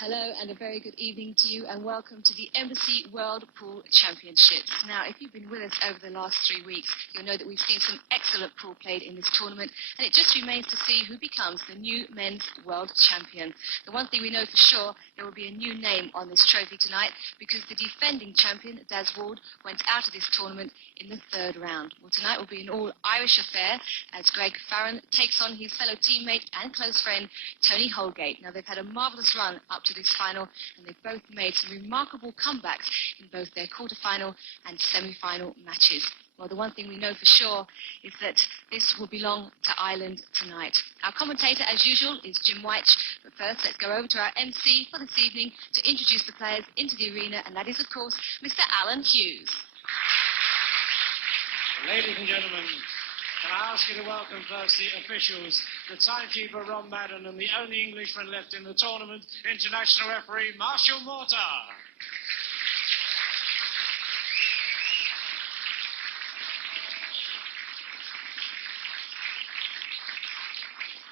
Hello and a very good evening to you and welcome to the Embassy World Pool Championships. Now, if you've been with us over the last 3 weeks, you'll know that we've seen some excellent pool played in this tournament, and it just remains to see who becomes the new men's world champion. The one thing we know for sure, there will be a new name on this trophy tonight because the defending champion, Daz Ward, went out of this tournament in the third round. Well, tonight will be an all-Irish affair as Greg Farren takes on his fellow teammate and close friend, Tony Holgate. Now, they've had a marvellous run up to this final, and they've both made some remarkable comebacks in both their quarter-final and semi-final matches. Well, the one thing we know for sure is that this will belong to Ireland tonight. Our commentator, as usual, is Jim White. But first, let's go over to our MC for this evening to introduce the players into the arena, and that is, of course, Mr. Alan Hughes. Ladies and gentlemen, can I ask you to welcome first the officials, the timekeeper Ron Madden, and the only Englishman left in the tournament, international referee Marshall Mortar.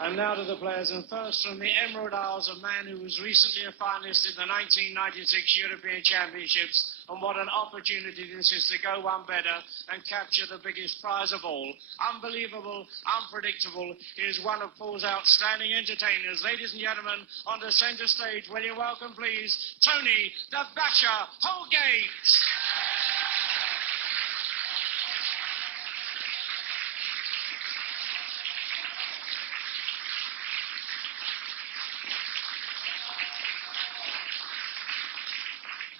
And now to the players, and first from the Emerald Isles, a man who was recently a finalist in the 1996 European Championships. And what an opportunity this is to go one better and capture the biggest prize of all. Unbelievable, unpredictable. He is one of pool's outstanding entertainers. Ladies and gentlemen, on the centre stage, will you welcome, please, Tony the Basher Holgate.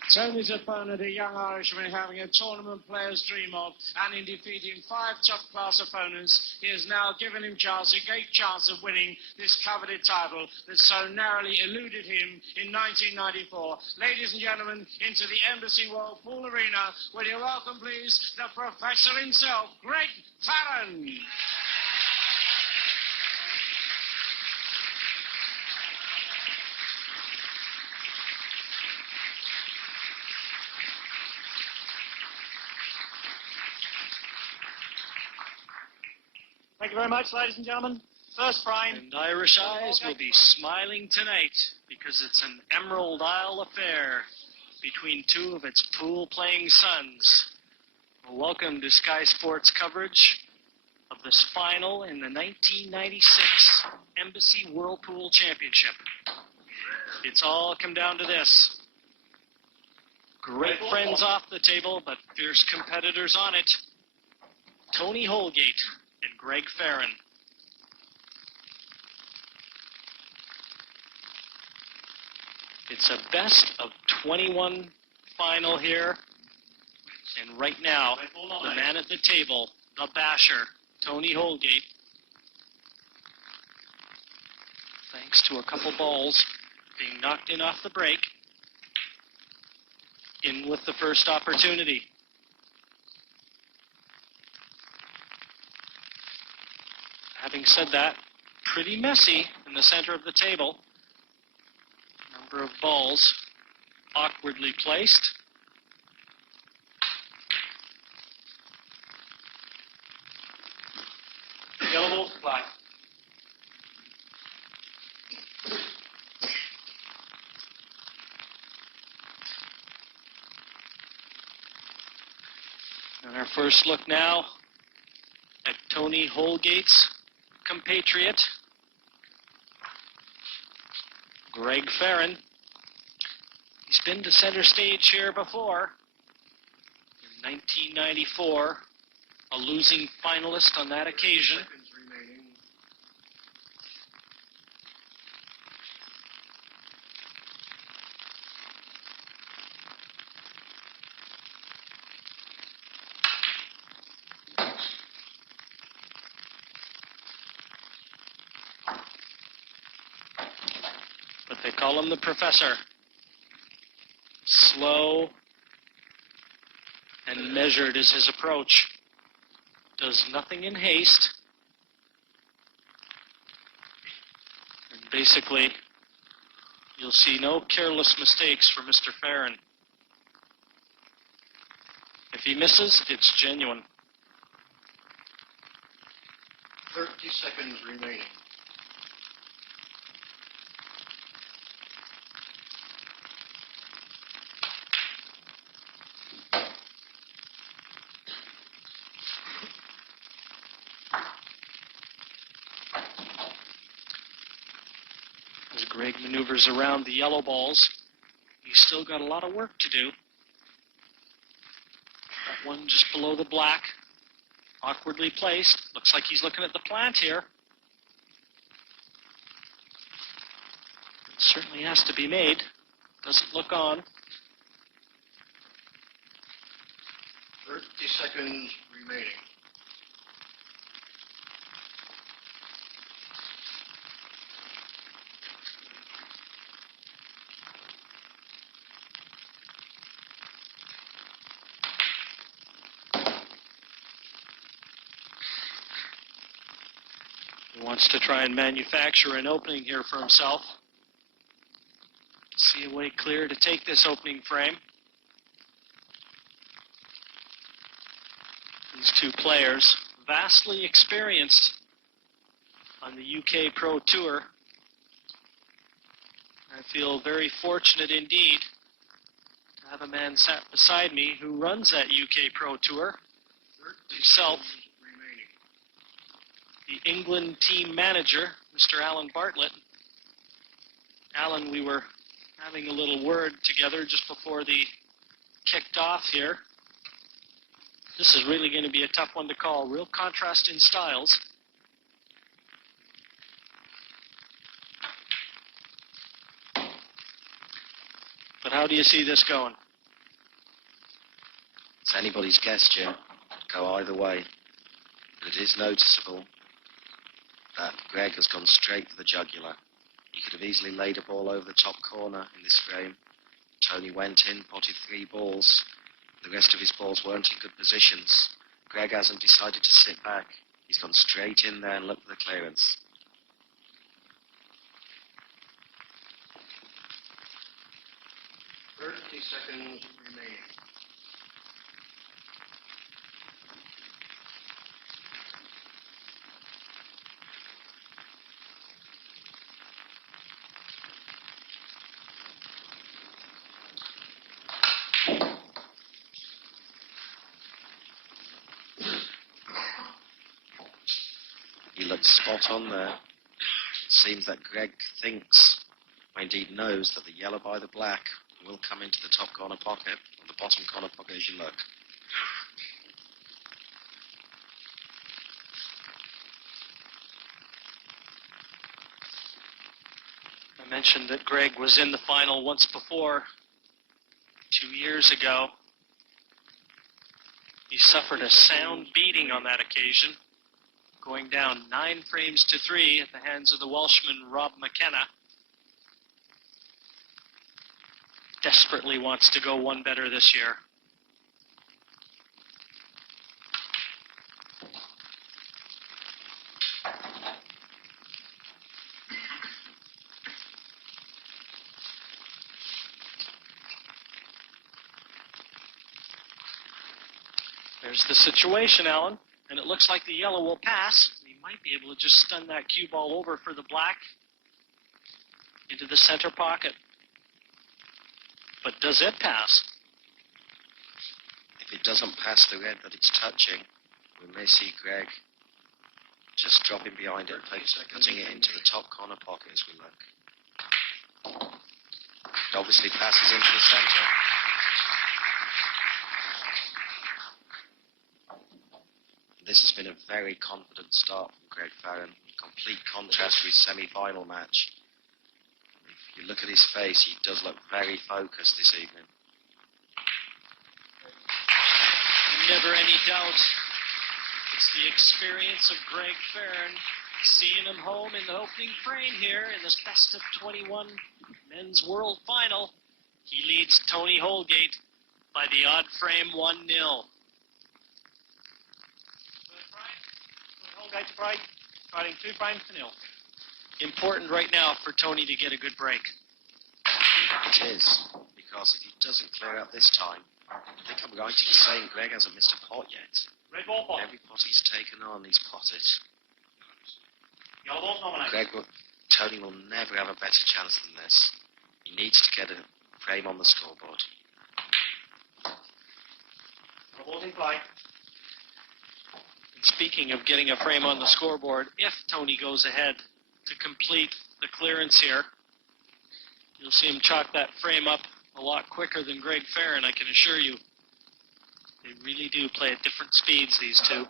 Tony's opponent, a young Irishman having a tournament player's dream of, and in defeating 5 top-class opponents, he has now given him a great chance of winning this coveted title that so narrowly eluded him in 1994. Ladies and gentlemen, into the Embassy World Pool Arena, will you welcome, please, the professor himself, Greg Farren. Thank you very much, ladies and gentlemen. First frame. And Irish eyes will be smiling tonight because it's an Emerald Isle affair between two of its pool-playing sons. Welcome to Sky Sports coverage of this final in the 1996 Embassy World Pool Championship. It's all come down to this. Great friends off the table, but fierce competitors on it. Tony Holgate and Greg Farren. It's a best of 21 final here. And right now, the man at the table, the basher, Tony Holgate, thanks to a couple balls being knocked in off the break, in with the first opportunity. Having said that, pretty messy in the center of the table. Number of balls awkwardly placed. Yellow ball to play. And our first look now at Tony Holgate's compatriot, Greg Farren. He's been to center stage here before. In 1994, a losing finalist on that occasion. But they call him the professor. Slow and measured is his approach. Does nothing in haste. And basically, you'll see no careless mistakes for Mr. Farren. If he misses, it's genuine. 30 seconds remaining. Greg maneuvers around the yellow balls. He's still got a lot of work to do. That one just below the black, awkwardly placed. Looks like he's looking at the plant here. It certainly has to be made. Doesn't look on. 30 seconds remaining. He wants to try and manufacture an opening here for himself. See a way clear to take this opening frame. These two players, vastly experienced on the UK Pro Tour. I feel very fortunate indeed to have a man sat beside me who runs that UK Pro Tour himself. The England team manager, Mr. Alan Bartlett. Alan, we were having a little word together just before the kicked off here. This is really going to be a tough one to call. Real contrast in styles. But how do you see this going? It's anybody's guess, Jim. Go either way. But it is noticeable that Greg has gone straight for the jugular. He could have easily laid a ball over the top corner in this frame. Tony went in, potted 3 balls. The rest of his balls weren't in good positions. Greg hasn't decided to sit back. He's gone straight in there and looked for the clearance. Seconds remaining. He looked spot on there. Seems that Greg thinks, or indeed knows, that the yellow by the black will come into the top corner pocket, or the bottom corner pocket as you look. I mentioned that Greg was in the final once before, 2 years ago. He suffered a sound beating on that occasion, going down 9 frames to 3 at the hands of the Welshman Rob McKenna. Desperately wants to go one better this year. There's the situation, Alan, and it looks like the yellow will pass. He might be able to just stun that cue ball over for the black into the center pocket. But does it pass? If it doesn't pass the red that it's touching, we may see Greg just dropping behind it, putting it into the top corner pocket as we look. It obviously passes into the center. This has been a very confident start from Greg Farren, in complete contrast to his semi-final match. If you look at his face, he does look very focused this evening. Never any doubt. It's the experience of Greg Farren, seeing him home in the opening frame here in this best of 21 men's world final. He leads Tony Holgate by the odd frame 1-0. Holgate to break, fighting 2 frames to 0. Important right now for Tony to get a good break. It is, because if he doesn't clear out this time, I think I'm right in saying Greg hasn't missed a pot yet. Red ball pot. Every pot he's taken on, he's potted. Yellow ball's nominated. Tony will never have a better chance than this. He needs to get a frame on the scoreboard. Yellow ball's in play. And speaking of getting a frame on the scoreboard, if Tony goes ahead to complete the clearance here, You'll see him chalk that frame up a lot quicker than Greg Farren, I can assure you. They really do play at different speeds, these two.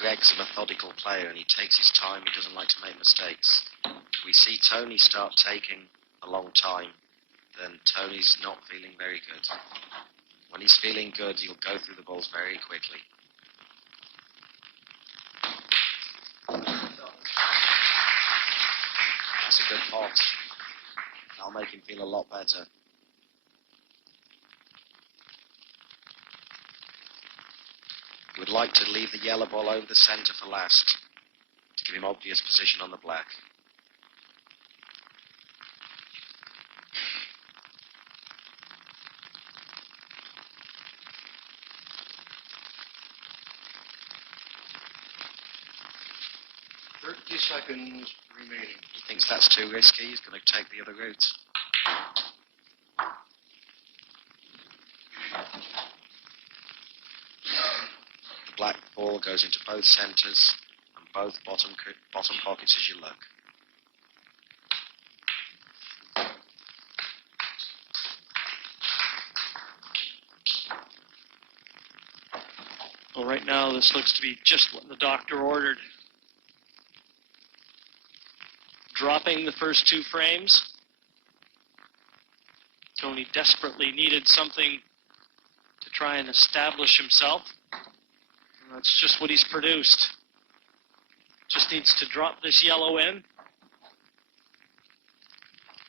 Greg's a methodical player and he takes his time. He doesn't like to make mistakes. If we see Tony start taking a long time, then Tony's not feeling very good. When he's feeling good, he'll go through the balls very quickly. That's a good pot. That'll make him feel a lot better. We'd like to leave the yellow ball over the centre for last, to give him obvious position on the black. Seconds remaining. He thinks that's too risky. He's going to take the other route. The black ball goes into both centres and both bottom pockets as you look. Well, right now this looks to be just what the doctor ordered. Dropping the first two frames. Tony desperately needed something to try and establish himself. And that's just what he's produced. Just needs to drop this yellow in. And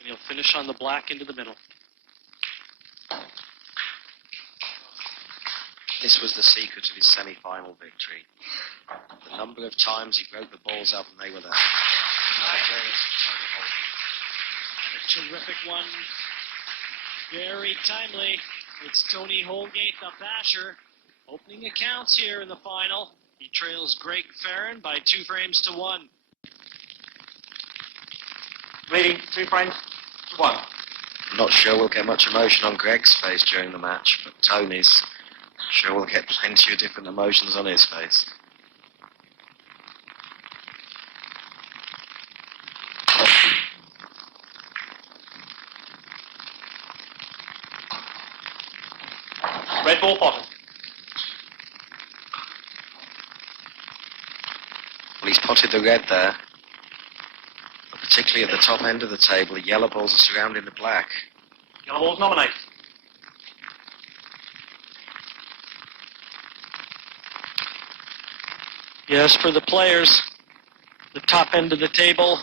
he'll finish on the black into the middle. This was the secret of his semi-final victory. The number of times he broke the balls up and they were there. And a terrific one. Very timely. It's Tony Holgate, the basher, opening accounts here in the final. He trails Greg Farren by 2 frames to 1. Leading 2 frames to 1. I'm not sure we'll get much emotion on Greg's face during the match, but Tony's sure we'll get plenty of different emotions on his face. Red ball bottom. Well, he's potted the red there, but particularly at the top end of the table, the yellow balls are surrounding the black. Yellow ball's nominated. Yes, for the players, the top end of the table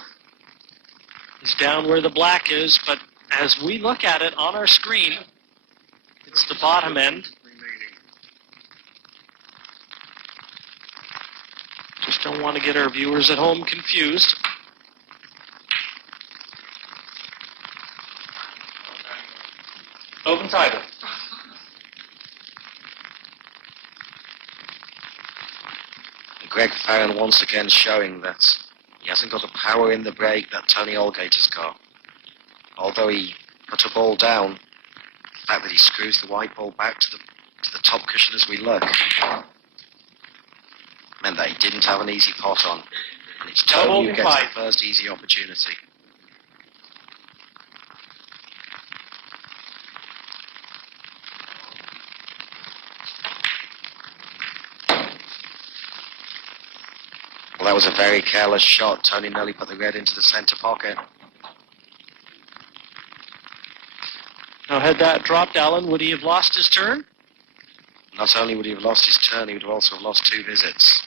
is down where the black is, but as we look at it on our screen, it's the bottom end. Just don't want to get our viewers at home confused. Open table. Greg Farren once again showing that he hasn't got the power in the break that Tony Holgate has got. Although he put a ball down, the fact that he screws the white ball back to the top cushion as we look meant that he didn't have an easy pot on. And it's Tony who gets the first easy opportunity. Well, that was a very careless shot. Tony nearly put the red into the centre pocket. Now, had that dropped, Alan, would he have lost his turn? Not only would he have lost his turn, he would have also lost 2 visits.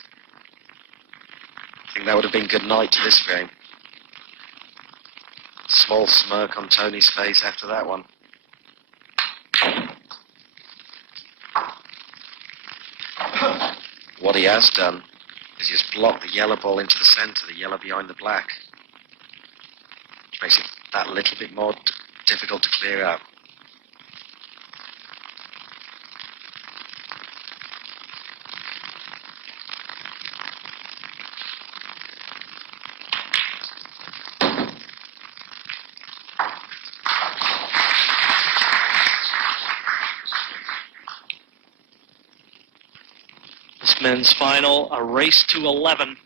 I think that would have been good night to this frame. Small smirk on Tony's face after that one. What he has done is he's blocked the yellow ball into the centre, the yellow behind the black, which makes it that little bit more difficult to clear out. Men's final, a race to 11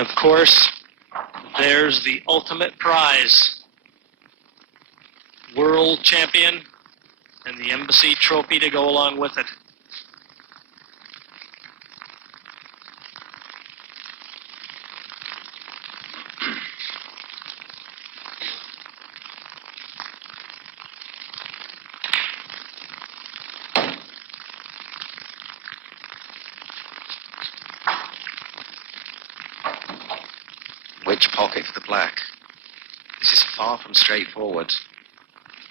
And of course, there's the ultimate prize. World champion and the Embassy trophy to go along with it. Which pocket for the black? This is far from straightforward.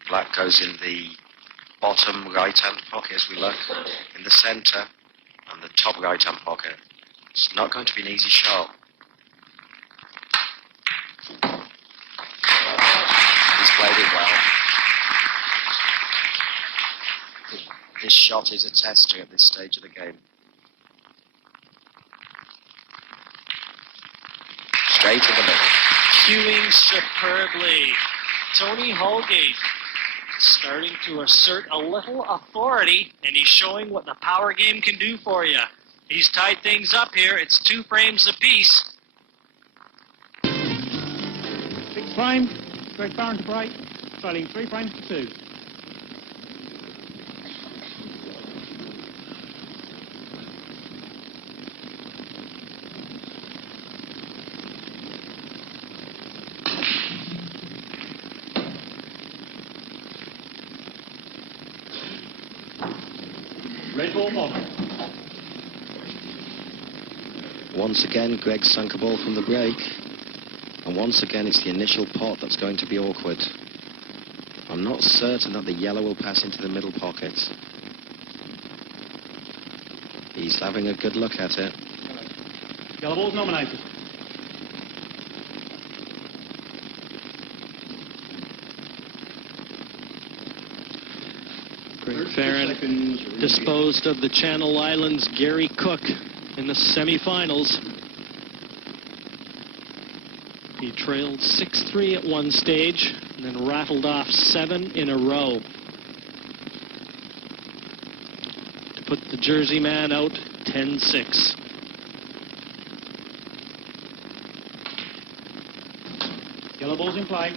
Black goes in the bottom right-hand pocket as we look, in the centre, and the top right-hand pocket. It's not going to be an easy shot. He's played it well. This shot is a tester at this stage of the game. Straight in the middle. Cueing superbly. Tony Holgate starting to assert a little authority, and he's showing what the power game can do for you. He's tied things up here. It's 2 frames apiece. 6th frame, Greg Farren to break, trailing 3 frames to 2. Red ball bottom. Once again, Greg sunk a ball from the break. And once again, it's the initial pot that's going to be awkward. I'm not certain that the yellow will pass into the middle pocket. He's having a good look at it. Yellow ball's nominated. Farren disposed of the Channel Islands' Gary Cook in the semifinals. He trailed 6-3 at one stage and then rattled off 7 in a row to put the Jersey man out 10-6. Yellow ball's in play.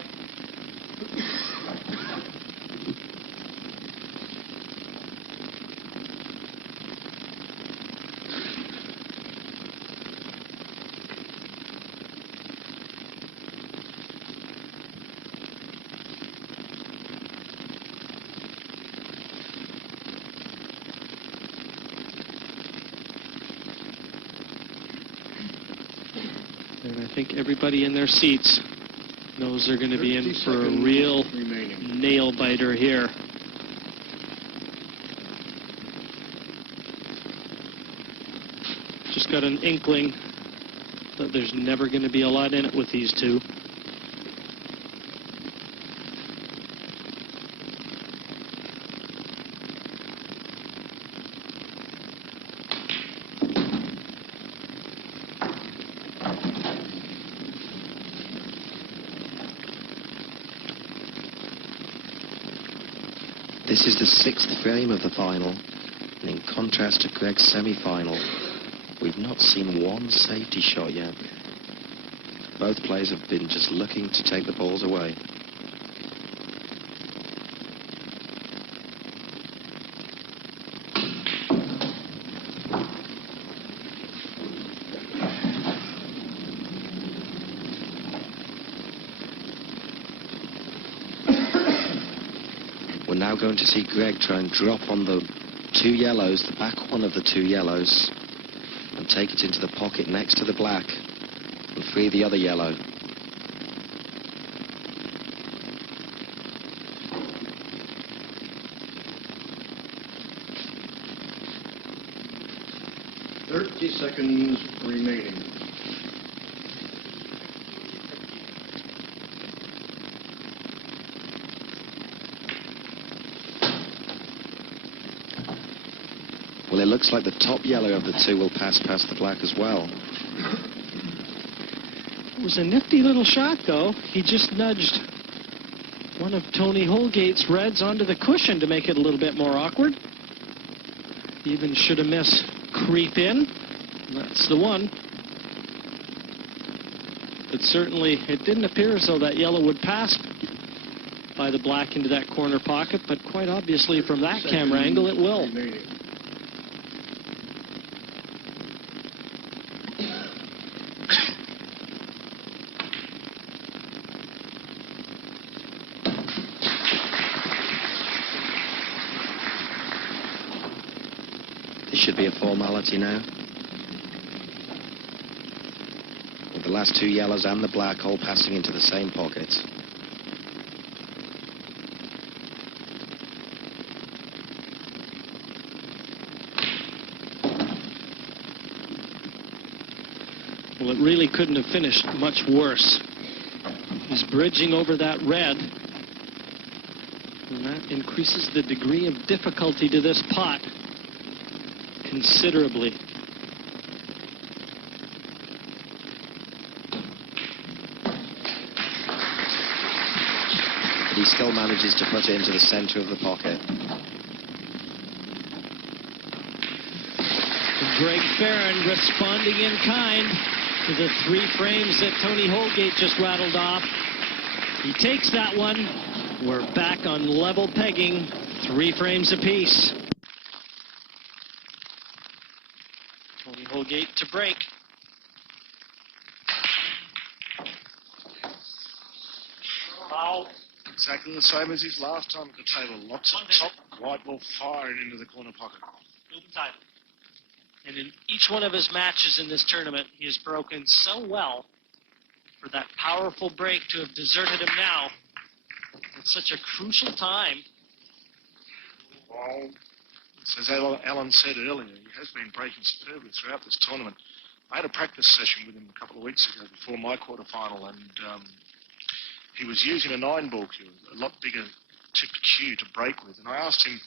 And I think everybody in their seats knows they're going to be in for a real nail-biter here. Just got an inkling that there's never going to be a lot in it with these two. This is the 6th frame of the final, and in contrast to Greg's semi-final, we've not seen one safety shot yet. Both players have been just looking to take the balls away. We're now going to see Greg try and drop on the 2 yellows, the back one of the 2 yellows, and take it into the pocket next to the black and free the other yellow. Seconds remaining. Well, it looks like the top yellow of the 2 will pass past the black as well. It was a nifty little shot, though. He just nudged one of Tony Holgate's reds onto the cushion to make it a little bit more awkward. Even should have missed creep in. That's the one. But certainly it didn't appear as though that yellow would pass by the black into that corner pocket, but quite obviously from that camera angle it will. This should be a formality now. With the last two yellows and the black all passing into the same pocket. Well, it really couldn't have finished much worse. He's bridging over that red, and that increases the degree of difficulty to this pot considerably. But he still manages to put it into the center of the pocket. Greg Farren responding in kind to the 3 frames that Tony Holgate just rattled off. He takes that one. We're back on level pegging, 3 frames apiece. Tony Holgate to break. Foul. Exactly the same as his last time at the table. Lots of top white ball firing into the corner pocket. Open table. And in each one of his matches in this tournament, he has broken so well for that powerful break to have deserted him now at such a crucial time. Well, as Alan said earlier, he has been breaking superbly throughout this tournament. I had a practice session with him a couple of weeks ago before my quarterfinal, and he was using a 9-ball cue, a lot bigger tipped cue to break with. And I asked him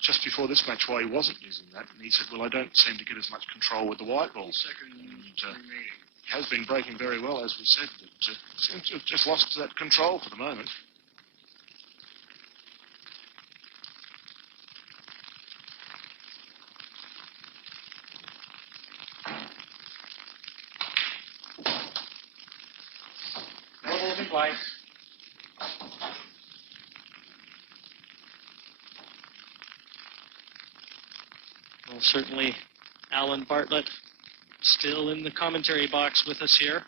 just before this match why he wasn't using that, and he said, well, I don't seem to get as much control with the white ball. He has been breaking very well, as we said, but seems to have just lost that control for the moment. No balls in play. Well, certainly Alan Bartlett still in the commentary box with us here.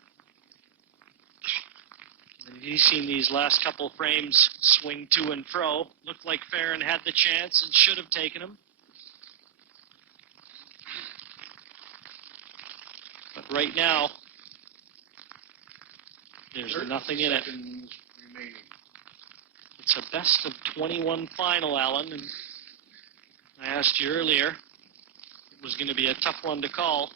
And he's seen these last couple frames swing to and fro. Looked like Farren had the chance and should have taken him. But right now, there's nothing in it. It's a best of 21 final, Alan, and I asked you earlier, it was going to be a tough one to call.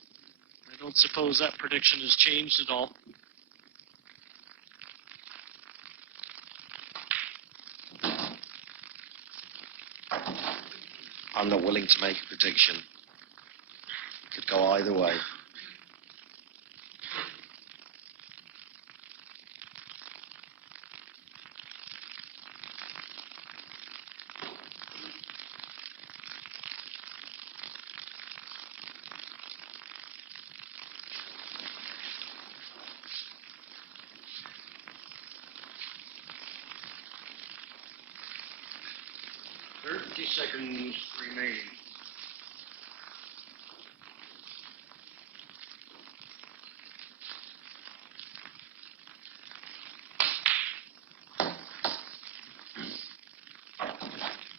I don't suppose that prediction has changed at all. I'm not willing to make a prediction. Could go either way. Seconds remaining.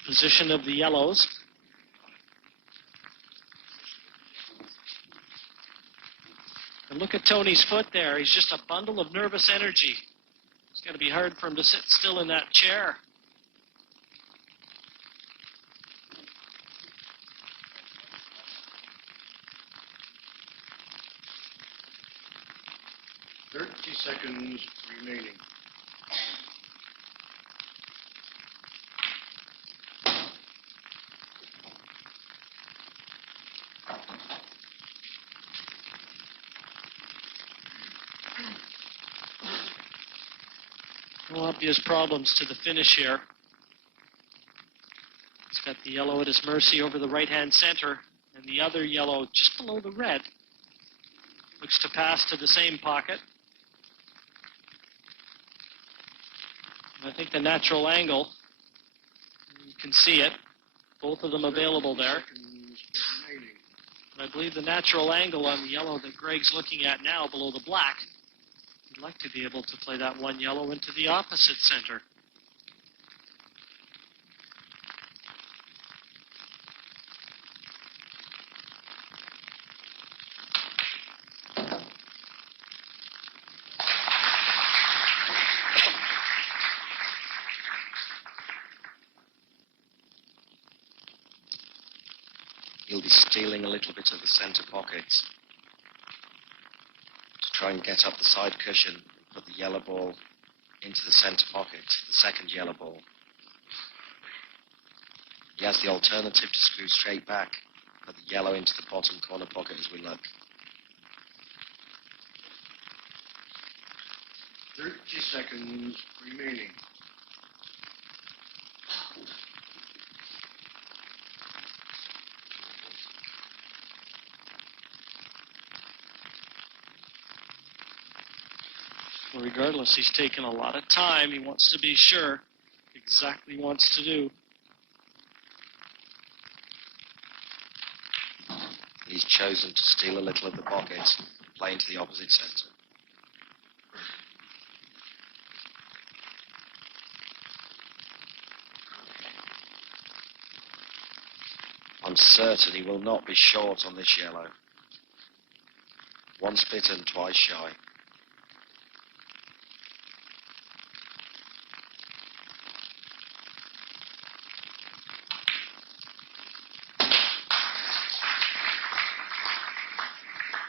Position of the yellows. And look at Tony's foot there. He's just a bundle of nervous energy. It's going to be hard for him to sit still in that chair. Seconds remaining. No obvious problems to the finish here. He's got the yellow at his mercy over the right-hand center, and the other yellow just below the red. Looks to pass to the same pocket. I think the natural angle, you can see it, both of them available there. And I believe the natural angle on the yellow that Greg's looking at now below the black, he'd like to be able to play that one yellow into the opposite center. He'll be stealing a little bit of the centre pockets to try and get up the side cushion and put the yellow ball into the centre pocket, the second yellow ball. He has the alternative to screw straight back, put the yellow into the bottom corner pocket as we look. 30 seconds remaining. Well, regardless, he's taken a lot of time. He wants to be sure exactly what he wants to do. He's chosen to steal a little of the pockets, play into the opposite centre. I'm certain he will not be short on this yellow. Once bitten, twice shy.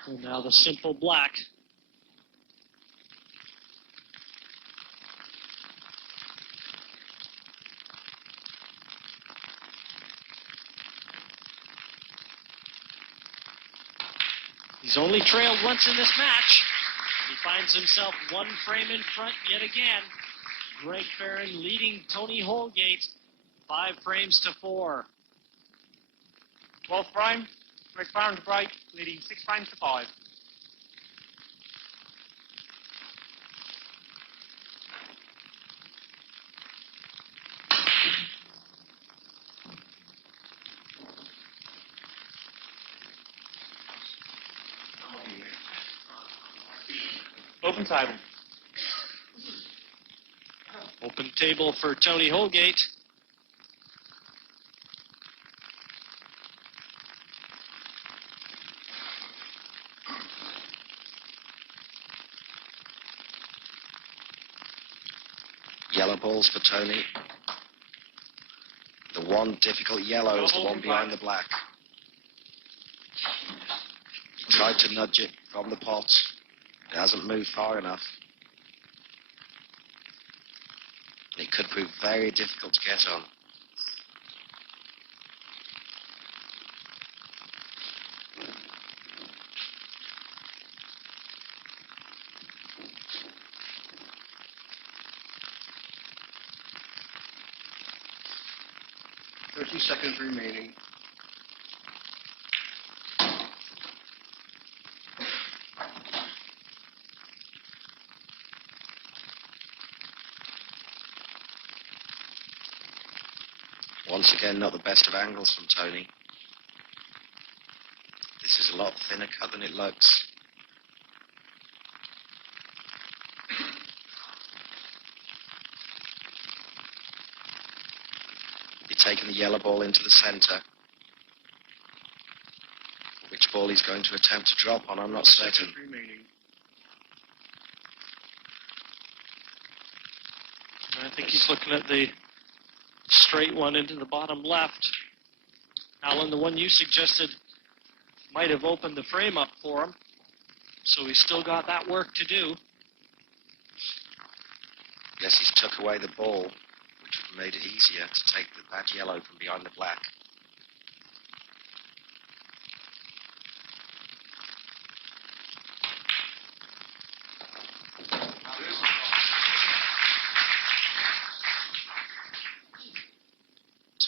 And now the simple black. He's only trailed once in this match. He finds himself one frame in front yet again. Greg Farren leading Tony Holgate 5 frames to 4. 12th frame, Greg Farren to break, leading 6 frames to 5. Open table. Open table for Tony Holgate. Yellow balls for Tony. The one difficult yellow is the one behind the black. He tried to nudge it from the pot. It hasn't moved far enough. It could prove very difficult to get on. Seconds remaining. Once again, not the best of angles from Tony. This is a lot thinner cut than it looks. Taking the yellow ball into the centre. Which ball he's going to attempt to drop on, I'm not certain. I think he's looking at the straight one into the bottom left. Alan, the one you suggested might have opened the frame up for him, so he's still got that work to do. Yes, he's took away the ball, which would have made it easier to take the bad yellow from behind the black.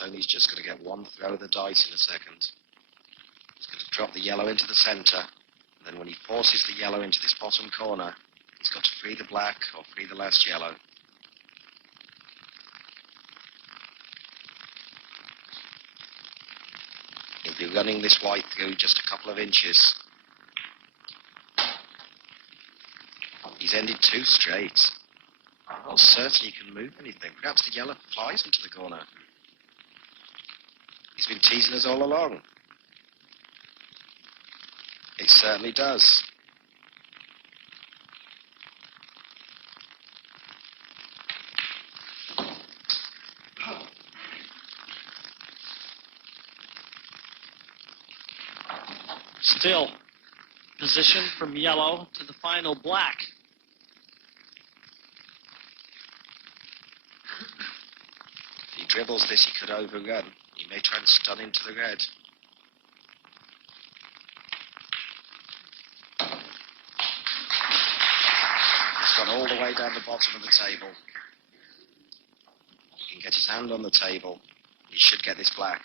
Tony's just going to get one throw of the dice in a second. He's going to drop the yellow into the centre, and then when he forces the yellow into this bottom corner, he's got to free the black or free the last yellow. He'll be running this white through just a couple of inches. He's ended 2 straight. Well, certainly he can move anything. Perhaps the yellow flies into the corner. He's been teasing us all along. It certainly does. Still, position from yellow to the final black. If he dribbles this, he could overrun. He may try and stun into the red. He's gone all the way down the bottom of the table. He can get his hand on the table. He should get this black.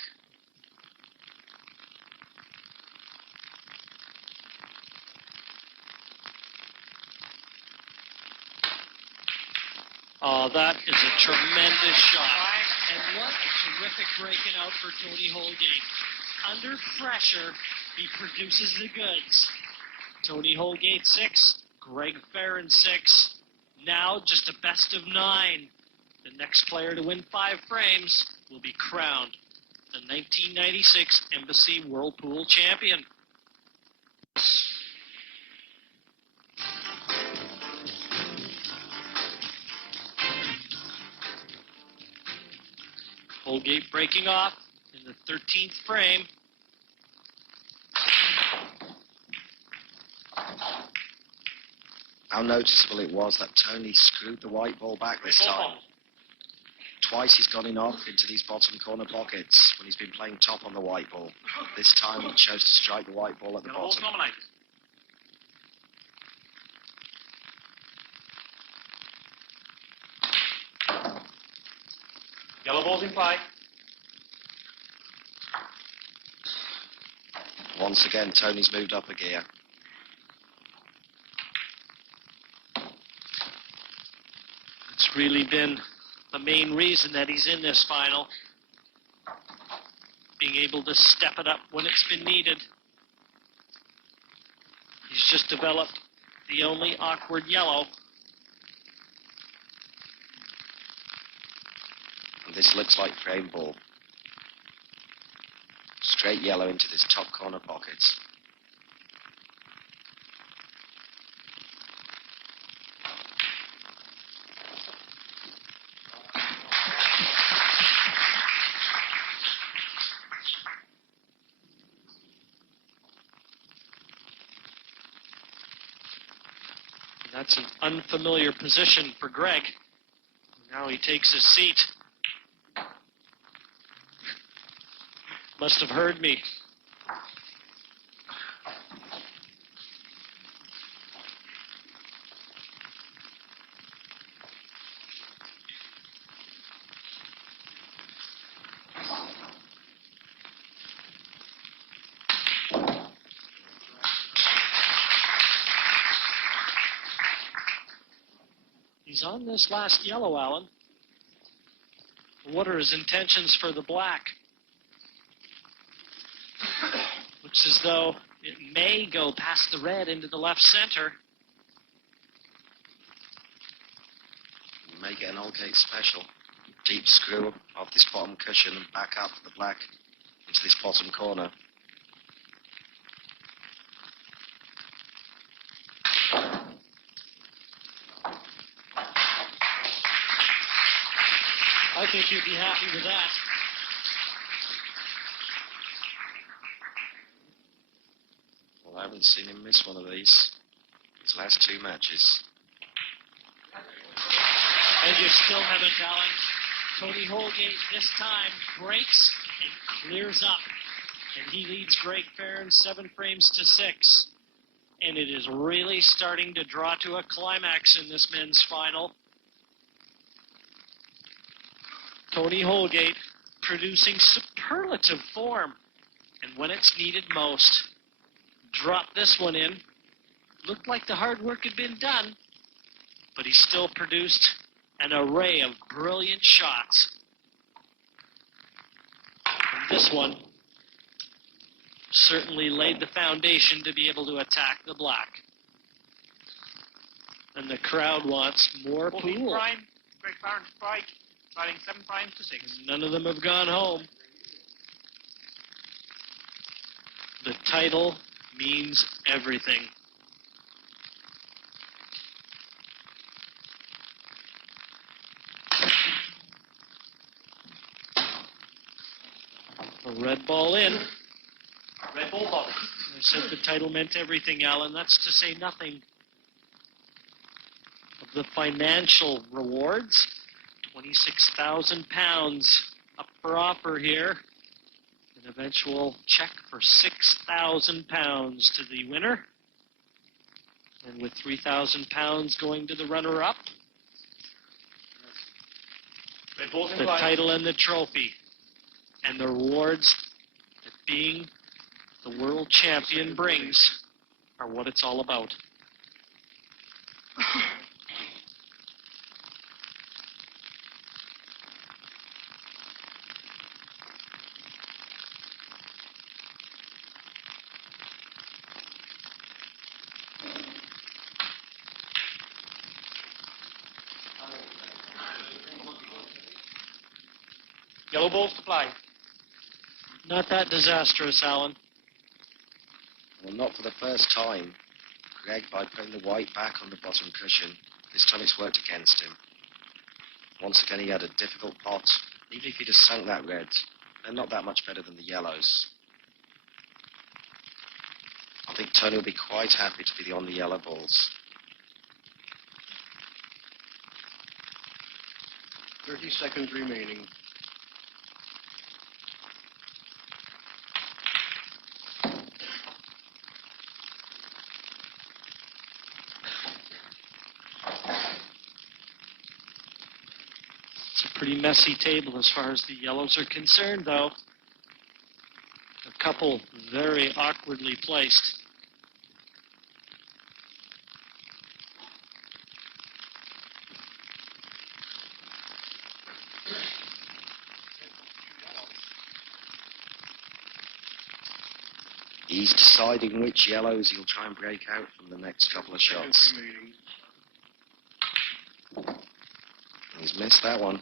Oh, that is a tremendous shot. And what a terrific breaking out for Tony Holgate. Under pressure, he produces the goods. Tony Holgate 6, Greg Farren 6. Now just a best of 9. The next player to win 5 frames will be crowned the 1996 Embassy Whirlpool Champion. Holgate breaking off in the 13th frame. How noticeable it was that Tony screwed the white ball back this time. Twice he's gone in off into these bottom corner pockets when he's been playing top on the white ball. This time he chose to strike the white ball at the bottom. Yellow ball's in play. Once again, Tony's moved up a gear. It's really been the main reason that he's in this final. Being able to step it up when it's been needed. He's just developed the only awkward yellow. And this looks like frame ball. Straight yellow into this top corner pocket. That's an unfamiliar position for Greg. Now he takes his seat. Must have heard me. He's on this last yellow, Alan. What are his intentions for the black? Looks as though it may go past the red into the left center. You may get an Holgate special. Deep screw of this bottom cushion and back up the black into this bottom corner. I think you'd be happy with that. Well, I haven't seen him miss one of these. His last 2 matches. And you still haven't, Alan. Tony Holgate this time breaks and clears up. And he leads Greg Farren 7 frames to 6. And it is really starting to draw to a climax in this men's final. Tony Holgate producing superlative form. And when it's needed most, dropped this one in. Looked like the hard work had been done, but he still produced an array of brilliant shots. And this one certainly laid the foundation to be able to attack the black. And the crowd wants more 14 pool. prime, Greg Farren to break, riding 7 prime to 6. None of them have gone home. The title means everything. A red ball in. Red ball bottom. I said the title meant everything, Alan. That's to say nothing of the financial rewards. £26,000 up for offer here. An eventual check for £6,000 to the winner. And with £3,000 going to the runner-up, Red ball's in the play. title and the trophy. And the rewards that being the world champion brings are what it's all about. Yellow balls to play. Not that disastrous, Alan. Well, not for the first time. Greg, by putting the white back on the bottom cushion, this time it's worked against him. Once again, he had a difficult pot. Even if he just sank that red, they're not that much better than the yellows. I think Tony will be quite happy to be on the yellow balls. 30 seconds remaining. It's a pretty messy table as far as the yellows are concerned, though. A couple very awkwardly placed. He's deciding which yellows he'll try and break out from the next couple of shots. Seconds remaining. He's missed that one.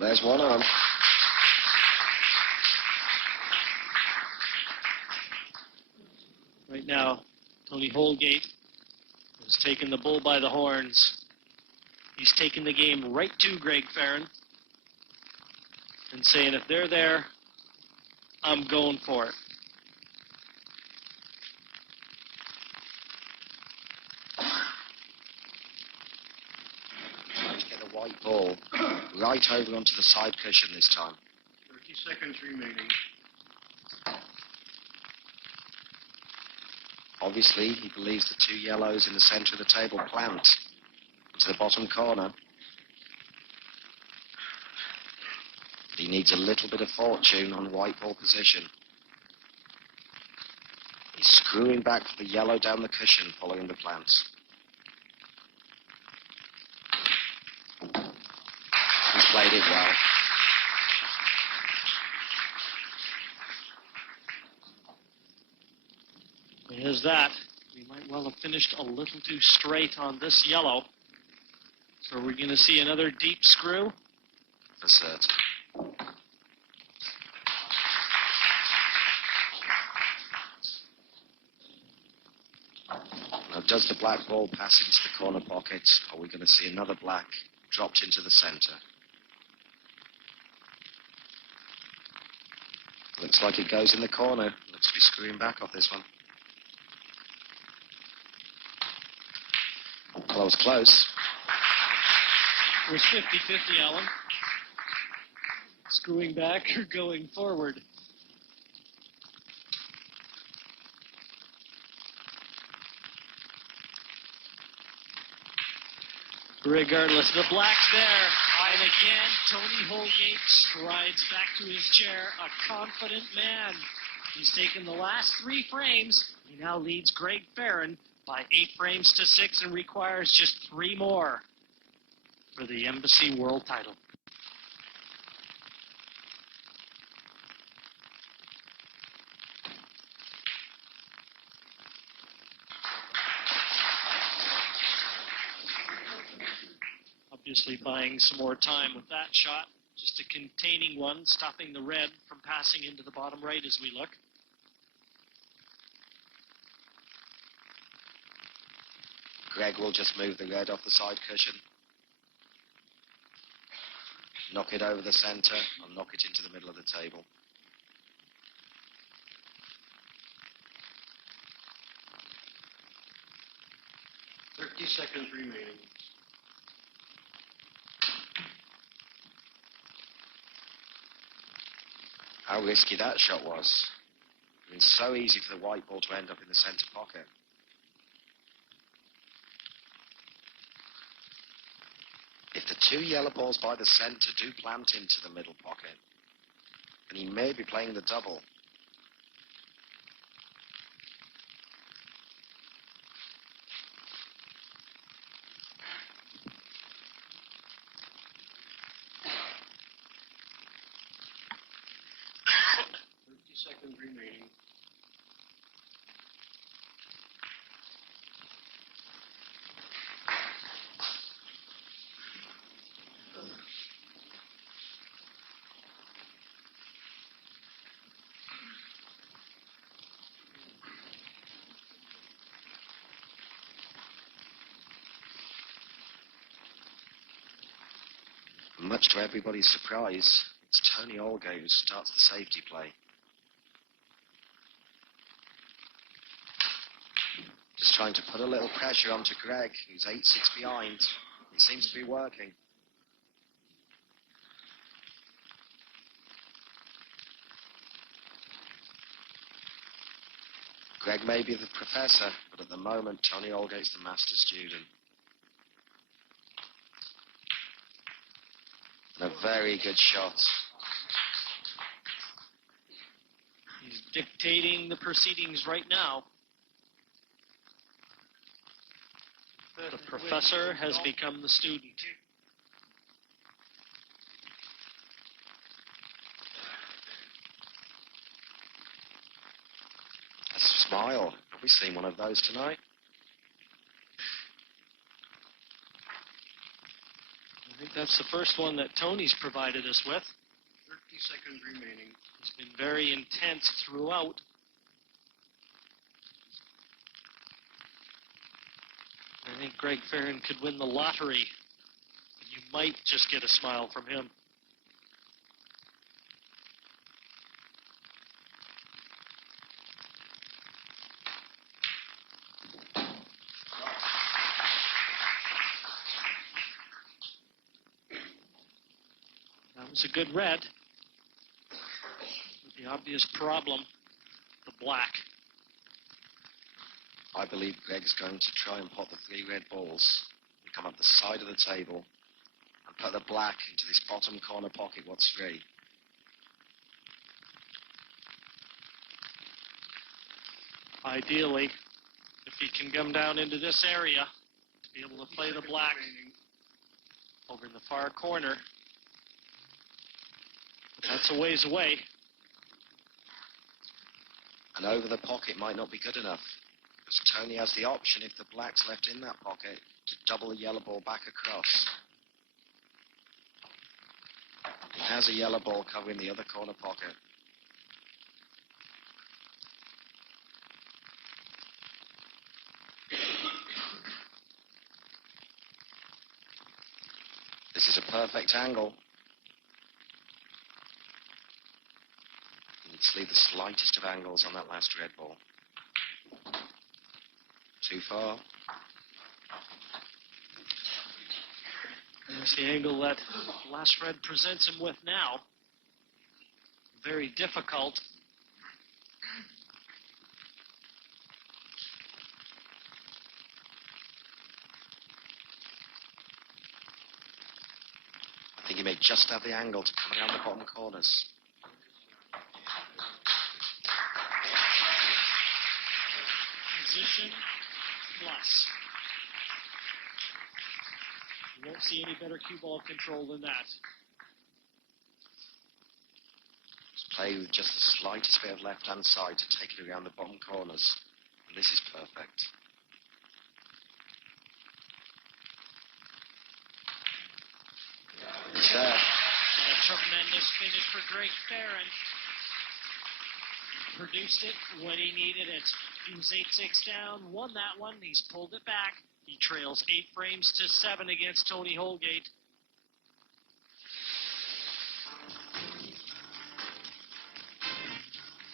There's one arm. Right now, Tony Holgate has taken the bull by the horns. He's taken the game right to Greg Farren and saying, if they're there, I'm going for it. Trying to get the white ball right over onto the side cushion this time. 30 seconds remaining. Obviously, he believes the two yellows in the centre of the table plant to the bottom corner. But he needs a little bit of fortune on white ball position. He's screwing back for the yellow down the cushion following the plants. He's played it well. Here's that. We might well have finished a little too straight on this yellow. So we're going to see another deep screw. For certain. Now, does the black ball pass into the corner pocket? Or are we going to see another black dropped into the centre? Looks like it goes in the corner. Looks to be screwing back off this one. Well, close. It was 50-50, Alan. Screwing back or going forward. Regardless, the black's there. And again, Tony Holgate strides back to his chair, a confident man. He's taken the last 3 frames. He now leads Greg Farren by 8 frames to 6 and requires just 3 more for the Embassy World title. Obviously buying some more time with that shot. Just a containing one, stopping the red from passing into the bottom right as we look. Greg will just move the red off the side cushion. Knock it over the center and knock it into the middle of the table. Seconds remaining. How risky that shot was. I mean, so easy for the white ball to end up in the center pocket. If the 2 yellow balls by the center do plant into the middle pocket, then he may be playing the double. Seconds remaining. Much to everybody's surprise, it's Tony Holgate who starts the safety play. Just trying to put a little pressure onto Greg, who's 8-6 behind. It seems to be working. Greg may be the professor, but at the moment, Tony Holgate's the master student. And a very good shot. He's dictating the proceedings right now. The professor has become the student. A smile. Have we seen one of those tonight? I think that's the first one that Tony's provided us with. 30 seconds remaining. He's been very intense throughout. I think Greg Farren could win the lottery. You might just get a smile from him. That was a good red. With the obvious problem, the black. I believe Greg's going to try and pot the 3 red balls and come up the side of the table and put the black into this bottom corner pocket, what's free. Ideally, if he can come down into this area to be able to play the black over in the far corner. But that's a ways away. And over the pocket might not be good enough. Tony has the option, if the black's left in that pocket, to double the yellow ball back across. He has a yellow ball covering the other corner pocket. This is a perfect angle. Let's leave the slightest of angles on that last red ball. Too far. There's the angle that last red presents him with now. Very difficult. He may just have the angle to come around the bottom corners. Position plus. You won't see any better cue ball control than that. Play with just the slightest bit of left-hand side to take it around the bottom corners. And this is perfect. It's there. And a tremendous finish for Greg Farren. He produced it when he needed it. He was 8-6 down, won that one. He's pulled it back. He trails 8 frames to 7 against Tony Holgate.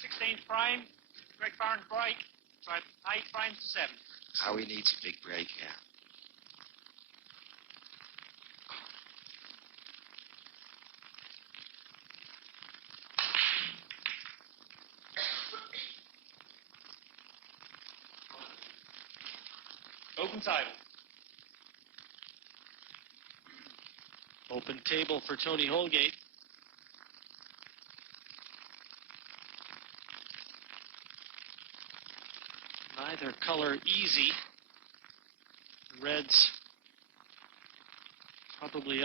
16th frame, Greg Farren's break, so 8 frames to 7. How he needs a big break here. Open table. Open table for Tony Holgate. Neither color easy. The reds probably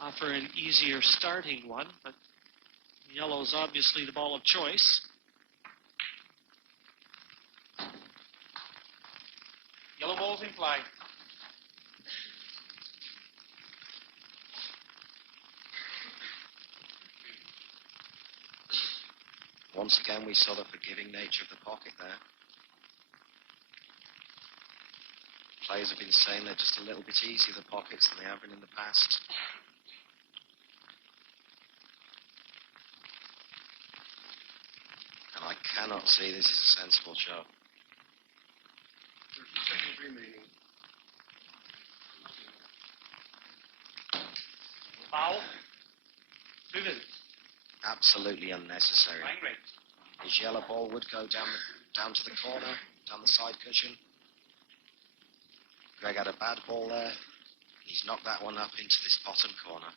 offer an easier starting one, but yellow's obviously the ball of choice. Yellow ball's in play. Once again, we saw the forgiving nature of the pocket there. Players have been saying they're just a little bit easier, the pockets, than they have been in the past. And I cannot see this as a sensible shot. 30 seconds remaining. Foul. 2 visits. Absolutely unnecessary. Playing red. His yellow ball would go down to the corner, down the side cushion. Greg had a bad ball there. He's knocked that one up into this bottom corner.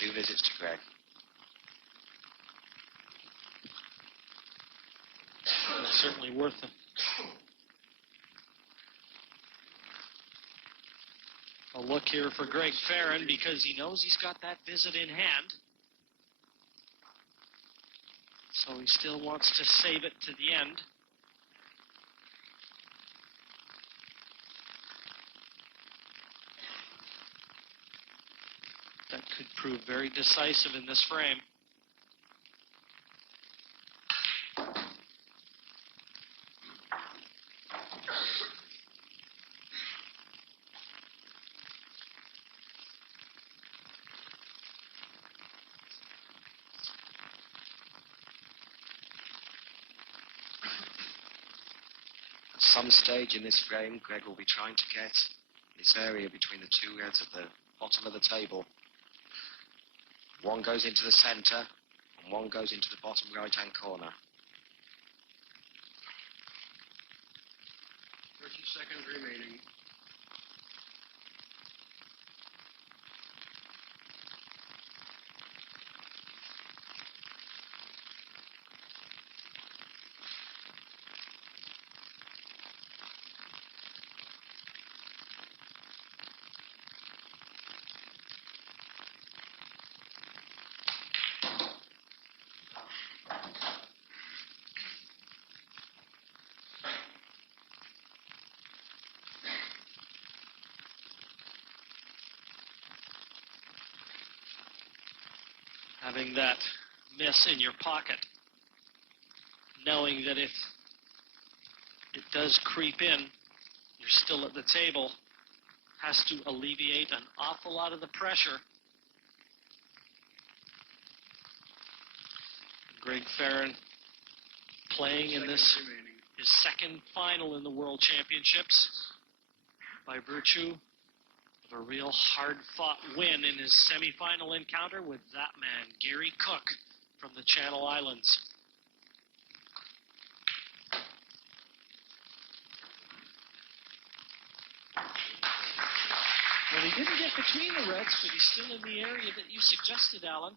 2 visits to Greg. It's certainly worth a look here for Greg Farren because he knows he's got that visit in hand. So he still wants to save it to the end. That could prove very decisive in this frame. At some stage in this frame, Greg will be trying to get this area between the 2 reds at the bottom of the table. One goes into the center, and one goes into the bottom right-hand corner. 30 seconds remaining. Having that miss in your pocket, knowing that if it does creep in, you're still at the table, has to alleviate an awful lot of the pressure. Greg Farren playing in this his second final in the World Championships by virtue of a real hard-fought win in his semifinal encounter with that man, Gary Cook, from the Channel Islands. didn't get between the reds, but he's still in the area that you suggested, Alan.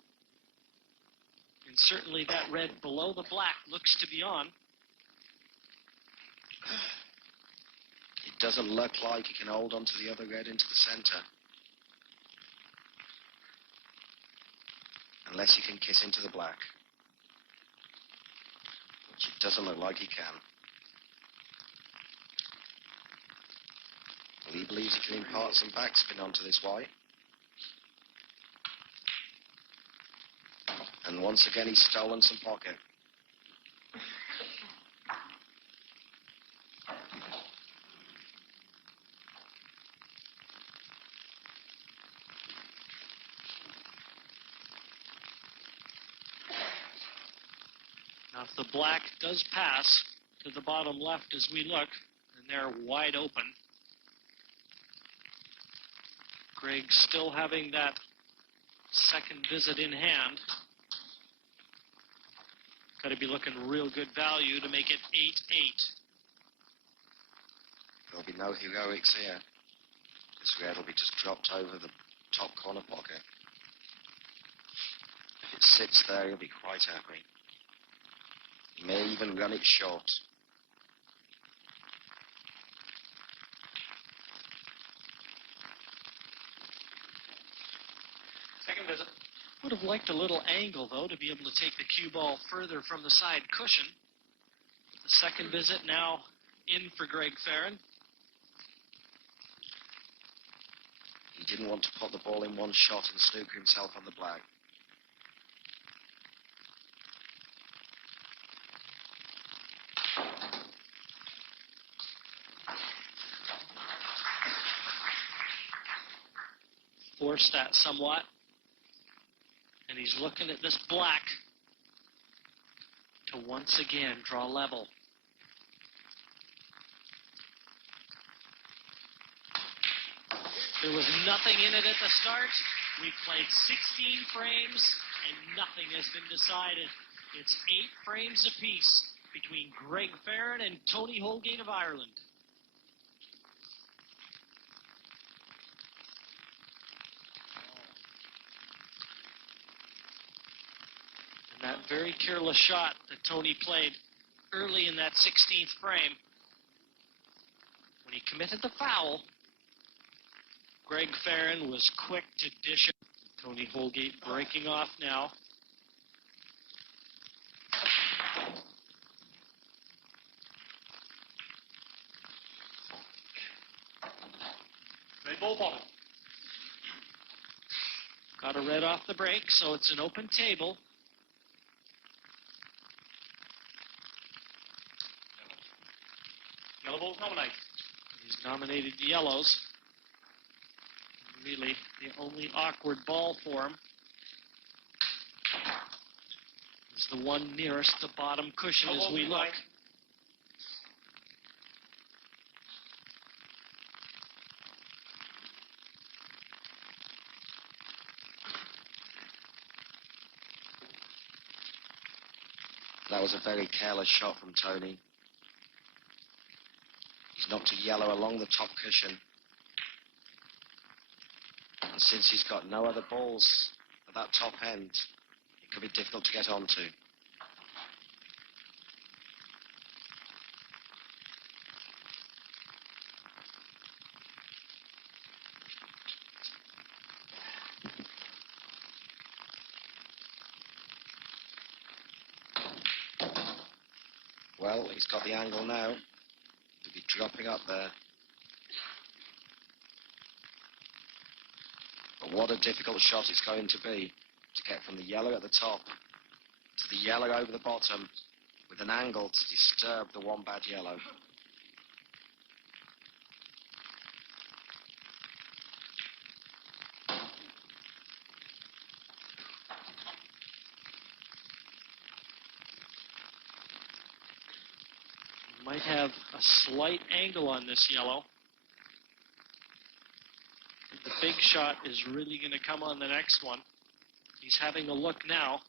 And certainly that red below the black looks to be on. It doesn't look like he can hold on to the other red into the center. Unless he can kiss into the black. Which it doesn't look like he can. Well, he believes he can impart some backspin onto this white. And once again, he's stolen some pocket. Now, if the black does pass to the bottom left as we look, and they're wide open, Greg still having that second visit in hand. Got to be looking real good value to make it 8-8. There'll be no heroics here. This red will be just dropped over the top corner pocket. If it sits there, he'll be quite happy. He may even run it short. Second visit. Would have liked a little angle, though, to be able to take the cue ball further from the side cushion. The second visit now in for Greg Farren. He didn't want to put the ball in one shot and snooker himself on the black. Forced that somewhat. And he's looking at this black to once again draw level. There was nothing in it at the start. We played 16 frames and nothing has been decided. It's 8 frames apiece between Greg Farren and Tony Holgate of Ireland. That very careless shot that Tony played early in that 16th frame. When he committed the foul, Greg Farren was quick to dish it. Tony Holgate breaking off now. Red ball bottom. Got a red off the break, so it's an open table. Yellow ball's nominated. He's nominated yellows. Really, the only awkward ball for him is the one nearest the bottom cushion as we look. That was a very careless shot from Tony. He's knocked a yellow along the top cushion. And since he's got no other balls at that top end, it could be difficult to get onto. Well, he's got the angle now. To be dropping up there. But what a difficult shot it's going to be to get from the yellow at the top to the yellow over the bottom with an angle to disturb the one bad yellow. Might have a slight angle on this yellow. The big shot is really going to come on the next one. He's having a look now.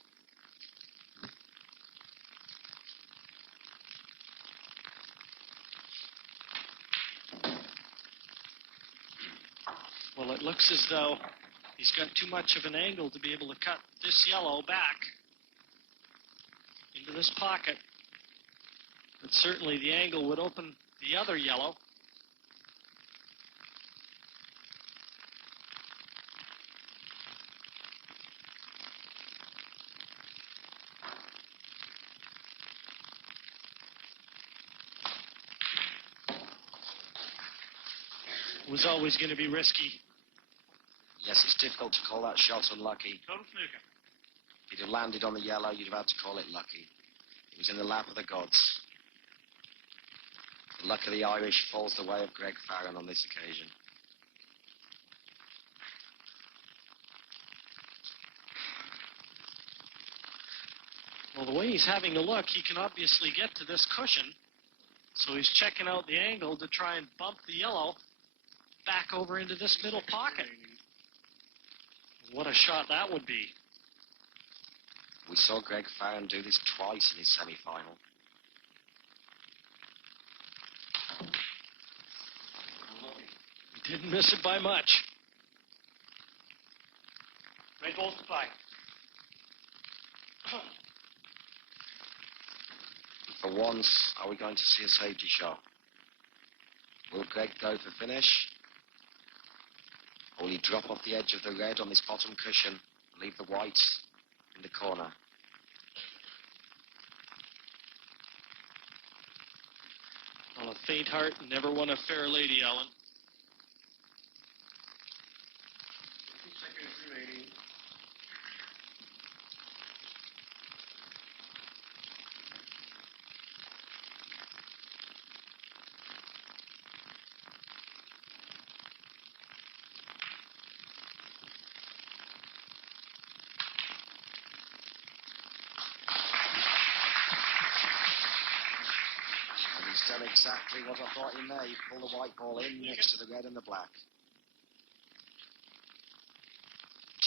Well, it looks as though he's got too much of an angle to be able to cut this yellow back into this pocket. But certainly the angle would open the other yellow. It was always going to be risky. Yes, it's difficult to call that shot unlucky. Total snooker. If it had landed on the yellow, you'd have had to call it lucky. It was in the lap of the gods. The luck of the Irish falls the way of Greg Farren on this occasion. Well, the way he's having a look, he can obviously get to this cushion. So he's checking out the angle to try and bump the yellow back over into this middle pocket. What a shot that would be. We saw Greg Farren do this twice in his semi-final. He didn't miss it by much. Red balls to play. For once, are we going to see a safety shot? Will Greg go for finish? Or will he drop off the edge of the red on this bottom cushion and leave the white in the corner? Well, a faint heart never won a fair lady, Alan. 50 seconds remaining. And he's done exactly what I thought he may. Pull the white ball in next to the red and the black.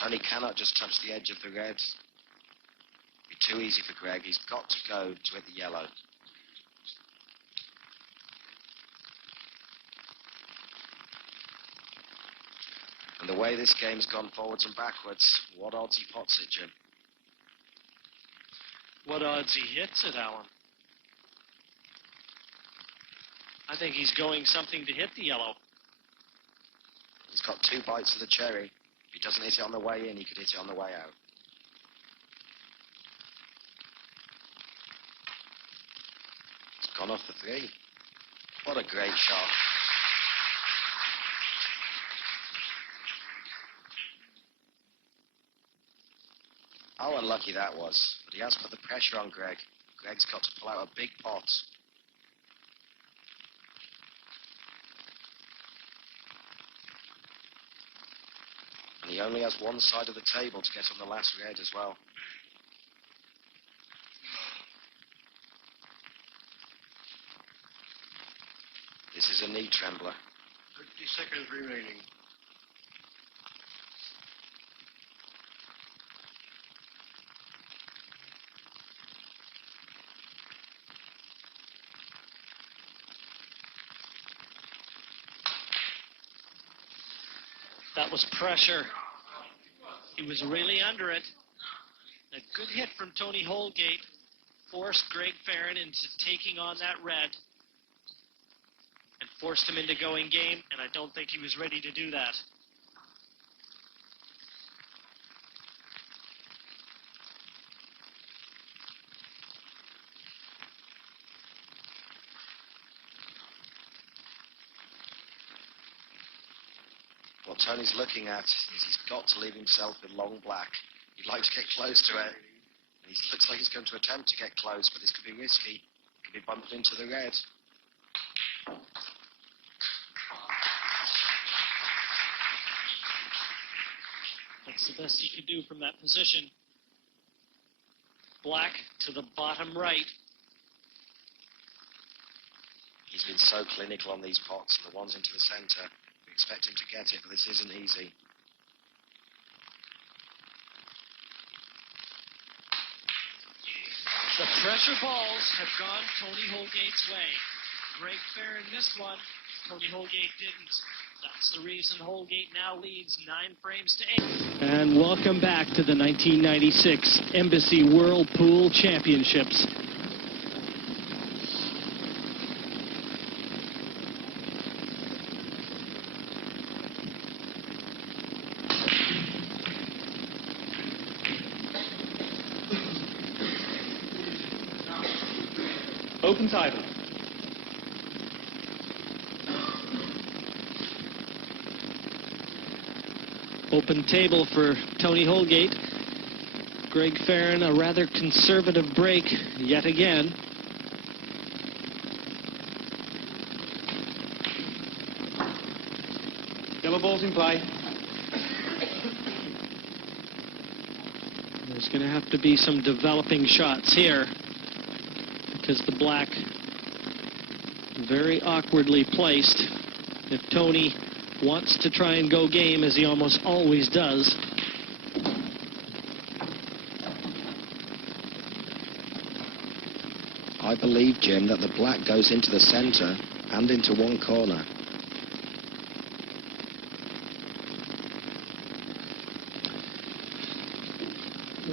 Tony cannot just touch the edge of the red. It'd be too easy for Greg. He's got to go to hit the yellow. And the way this game's gone forwards and backwards, what odds he pots it, Jim? What odds he hits it, Alan? I think he's going something to hit the yellow. He's got 2 bites of the cherry. If he doesn't hit it on the way in, he could hit it on the way out. It's gone off the 3. What a great shot. How unlucky that was. But he has put the pressure on Greg. Greg's got to pull out a big pot. And he only has one side of the table to get on the last red as well. This is a knee trembler. 50 seconds remaining. That was pressure. He was really under it. A good hit from Tony Holgate forced Greg Farren into taking on that red and forced him into going game, and I don't think he was ready to do that. What Tony's looking at is he's got to leave himself in long black. He'd like to get close to it. He looks like he's going to attempt to get close, but this could be risky. Could be bumped into the red. That's the best he could do from that position. Black to the bottom right. He's been so clinical on these pots, and the ones into the centre. We expect him to get it, but this isn't easy. The pressure balls have gone Tony Holgate's way. Greg Farren missed one. Tony Holgate didn't. That's the reason Holgate now leads 9 frames to 8. And welcome back to the 1996 Embassy World Pool Championships. Open title. Open table for Tony Holgate. Greg Farren, a rather conservative break yet again. Yellow ball's in play. There's going to have to be some developing shots here because the black very awkwardly placed. If Tony wants to try and go game, as he almost always does, I believe, Jim, that the black goes into the centre and into one corner.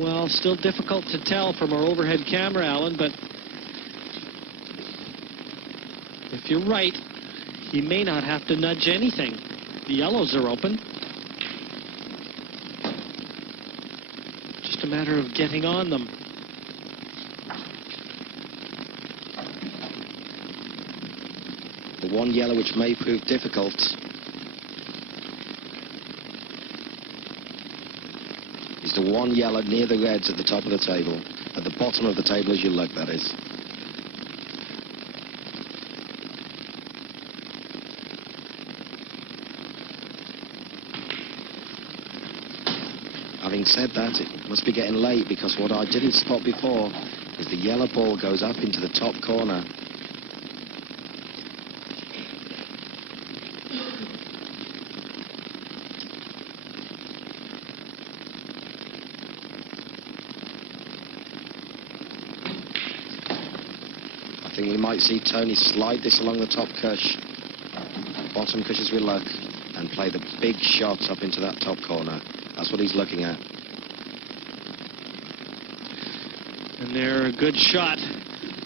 well, still difficult to tell from our overhead camera, Alan, but if you're right, he may not have to nudge anything. The yellows are open. Just a matter of getting on them. The one yellow which may prove difficult is the one yellow near the reds at the top of the table. At the bottom of the table as you look, that is. Having said that, it must be getting late, because what I didn't spot before is the yellow ball goes up into the top corner. I think we might see Tony slide this along the top cush, bottom cush as we look, and play the big shot up into that top corner. That's what he's looking at. And they're a good shot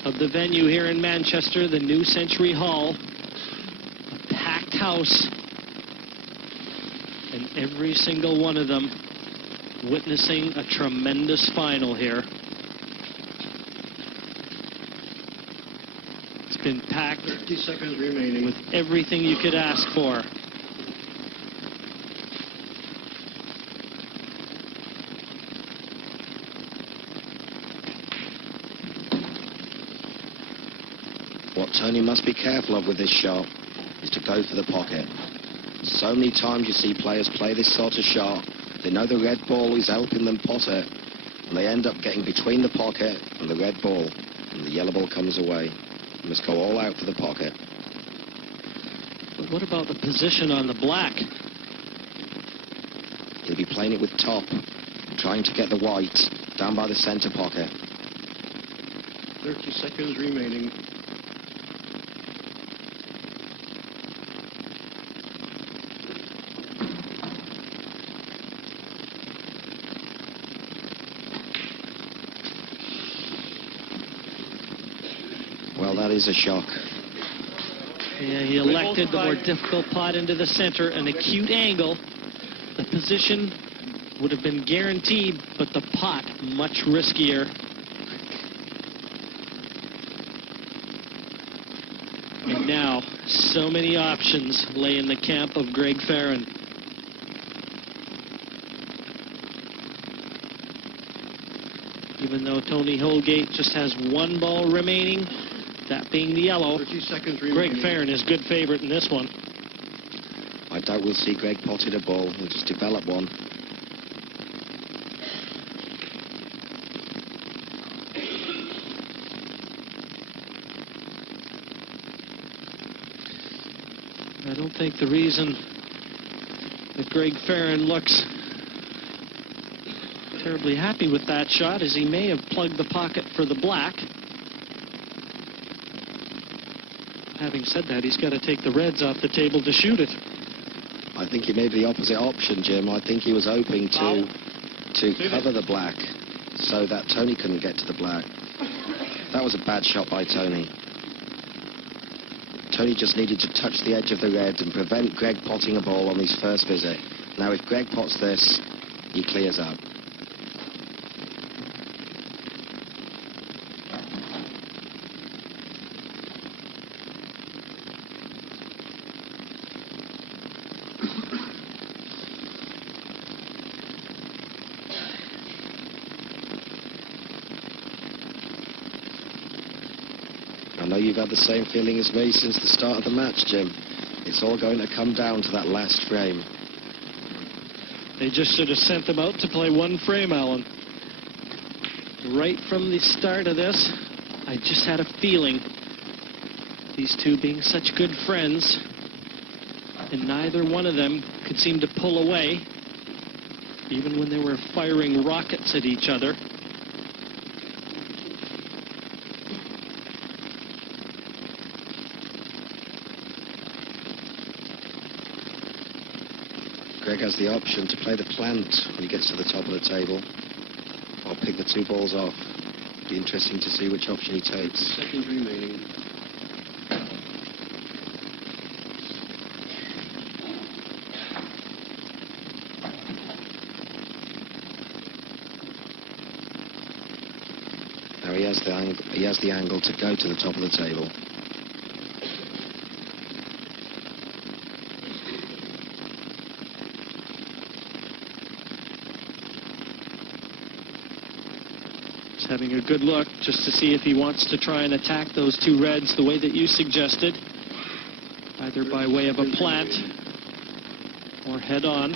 of the venue here in Manchester, the New Century Hall. A packed house. And every single one of them witnessing a tremendous final here. It's been packed 30 seconds remaining with everything you could ask for. What Tony must be careful of with this shot is to go for the pocket. So many times you see players play this sort of shot, they know the red ball is helping them pot it, and they end up getting between the pocket and the red ball, and the yellow ball comes away. You must go all out for the pocket. But what about the position on the black? He'll be playing it with top, trying to get the white down by the centre pocket. 30 seconds remaining. Well, that is a shock. Yeah, he elected the more difficult pot into the center, an acute angle. The position would have been guaranteed, but the pot much riskier. And now, so many options lay in the camp of Greg Farren. Even though Tony Holgate just has one ball remaining, that being the yellow, 30 seconds remaining. Greg Farren is good favorite in this one. I doubt we'll see Greg potted a ball. He'll just develop one. I don't think the reason that Greg Farren looks terribly happy with that shot is he may have plugged the pocket for the black. having said that, he's got to take the reds off the table to shoot it. I think he made the opposite option, Jim. I think he was hoping to cover the black so that Tony couldn't get to the black. That was a bad shot by Tony. Tony just needed to touch the edge of the red and prevent Greg potting a ball on his first visit. Now, if Greg pots this, he clears up. I know you've had the same feeling as me since the start of the match, Jim. It's all going to come down to that last frame. They just should have sent them out to play one frame, Alan. Right from the start of this, I just had a feeling, these two being such good friends, and neither one of them could seem to pull away, even when they were firing rockets at each other. Greg has the option to play the plant when he gets to the top of the table, or pick the two balls off. Be interesting to see which option he takes. Seconds remaining. Now he has the angle to go to the top of the table. Having a good look just to see if he wants to try and attack those two reds the way that you suggested, either by way of a plant or head on.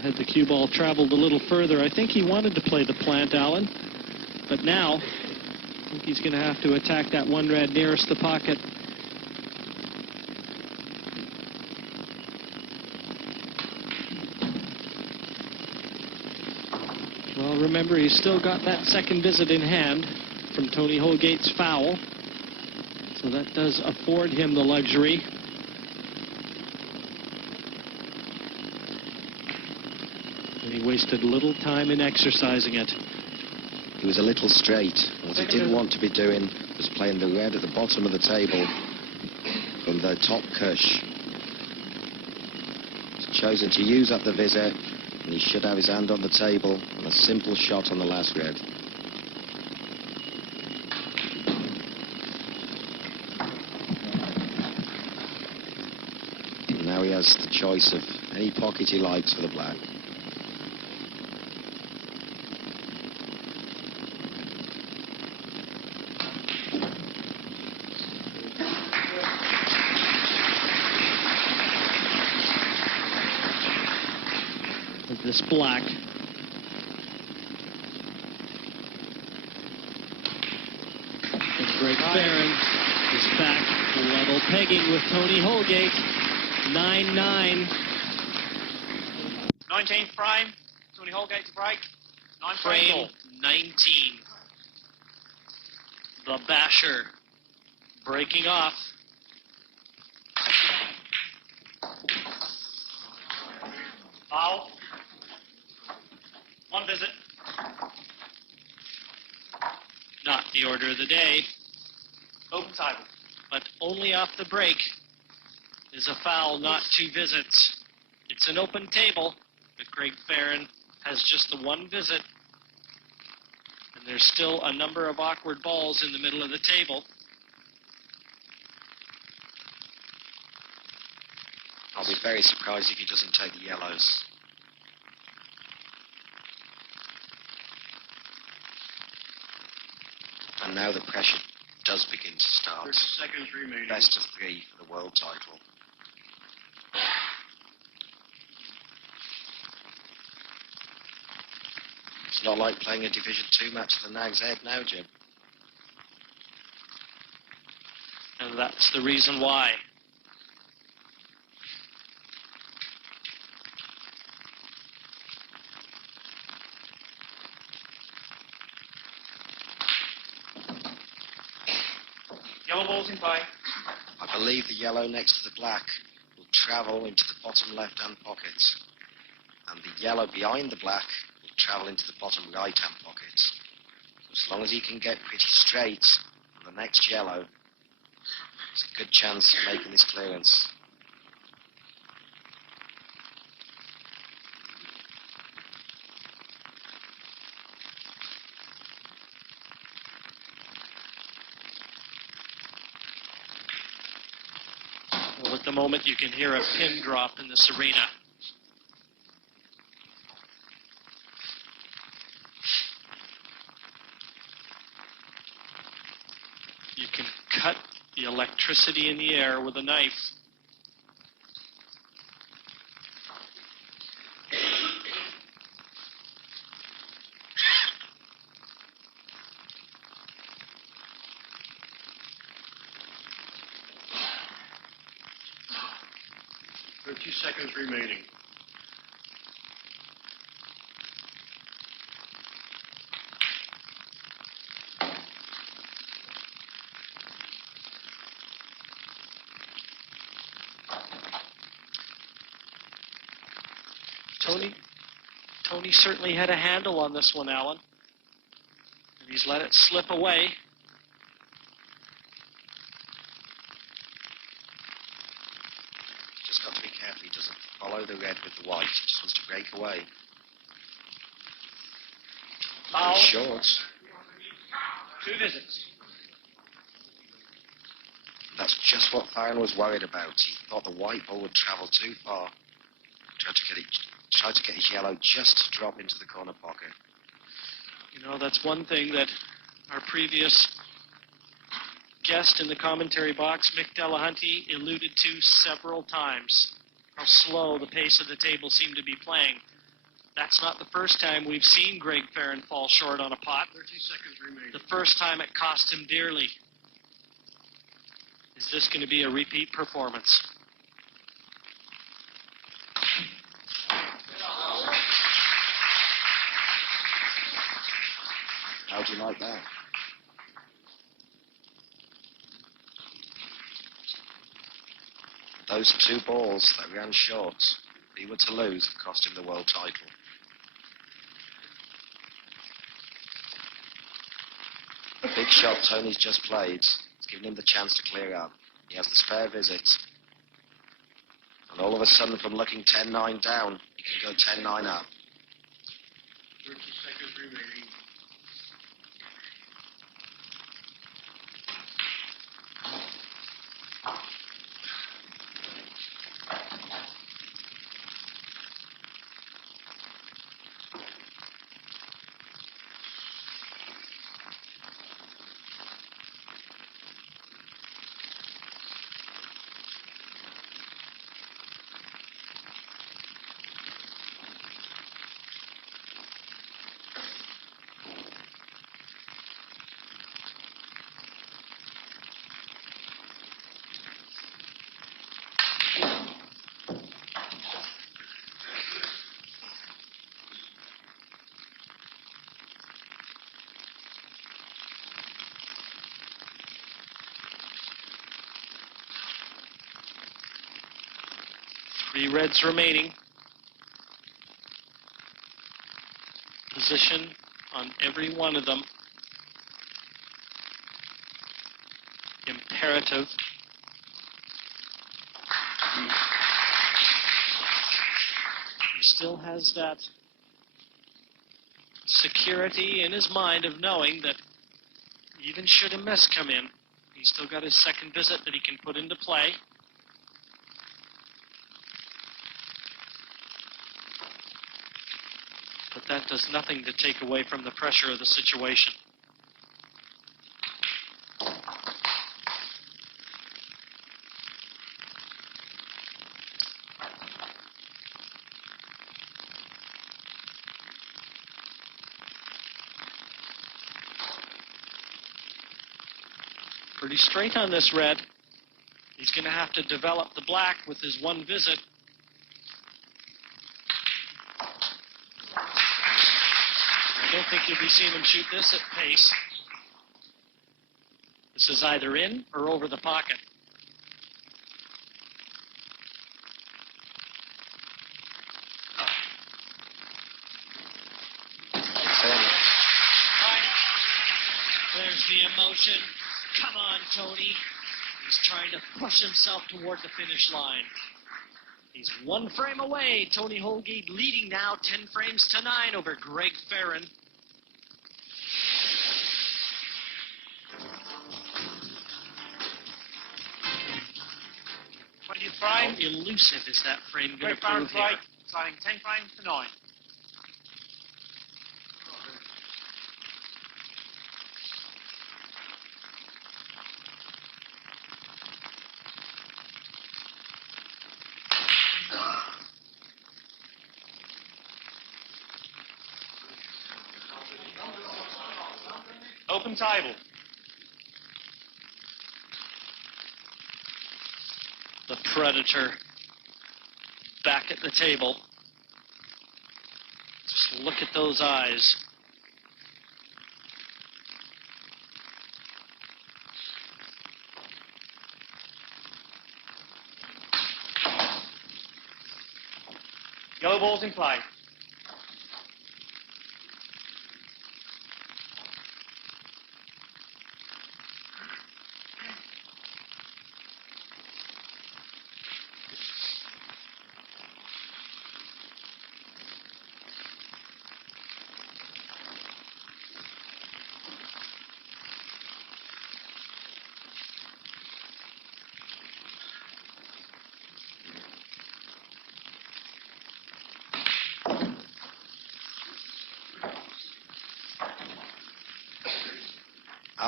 Had the cue ball traveled a little further, I think he wanted to play the plant, Alan. But now, I think he's going to have to attack that one red nearest the pocket. Well, remember, he's still got that second visit in hand from Tony Holgate's foul. So that does afford him the luxury. And he wasted little time in exercising it. He was a little straight. What he didn't want to be doing was playing the red at the bottom of the table from the top cush. He's chosen to use up the visit, and he should have his hand on the table on a simple shot on the last red. And now he has the choice of any pocket he likes for the black. This black. And Greg Farren is back level pegging with Tony Holgate. 9-9. 19th frame. Tony Holgate to break. 9 Frame 19. The basher breaking off. Foul. One visit. Not the order of the day, Open table. but only off the break is a foul, not two visits. It's an open table, but Greg Farren has just the one visit. And there's still a number of awkward balls in the middle of the table. I'll be very surprised if he doesn't take the yellows. And now the pressure does begin to start. 30 seconds remaining. Best of 3 for the world title. It's not like playing a Division 2 match at the Nag's Head now, Jim. And that's the reason why. Yellow ball's in play. I believe the yellow next to the black will travel into the bottom left-hand pocket, and the yellow behind the black will travel into the bottom right-hand pocket. As long as he can get pretty straight on the next yellow, there's a good chance of making this clearance. Well, at the moment, you can hear a pin drop in this arena. You can cut the electricity in the air with a knife. Seconds remaining. Tony certainly had a handle on this one, Alan. And he's let it slip away. Just got to be careful he doesn't follow the red with the white. He just wants to break away. Foul. Short. 2 visits. That's just what Farren was worried about. He thought the white ball would travel too far. Tried to get his yellow just to drop into the corner pocket. You know, that's one thing that our previous guest in the commentary box, Mick Delahunty, alluded to several times. How slow the pace of the table seemed to be playing. That's not the first time we've seen Greg Farren fall short on a pot. 30 seconds remaining. The first time it cost him dearly. Is this going to be a repeat performance? How do you like that? Those 2 balls that ran short, if he were to lose, it cost him the world title. The big shot Tony's just played has given him the chance to clear up. He has the spare visit. And all of a sudden, from looking 10-9 down, he can go 10-9 up. 30 seconds remaining. Three reds remaining. Position on every one of them. Imperative. He still has that security in his mind of knowing that even should a miss come in, he's still got his second visit that he can put into play. But that does nothing to take away from the pressure of the situation. pretty straight on this red. He's going to have to develop the black with his one visit. I don't think you'll be seeing him shoot this at pace. This is either in or over the pocket. There's the emotion. Come on, Tony. He's trying to push himself toward the finish line. He's one frame away. Tony Holgate leading now 10 frames to 9 over Greg Farren. Frame. How elusive is that frame going Greg to Farren prove to here? break, signing 10 frames to 9. Open table. The Predator back at the table. Just look at those eyes. Yellow ball's in play.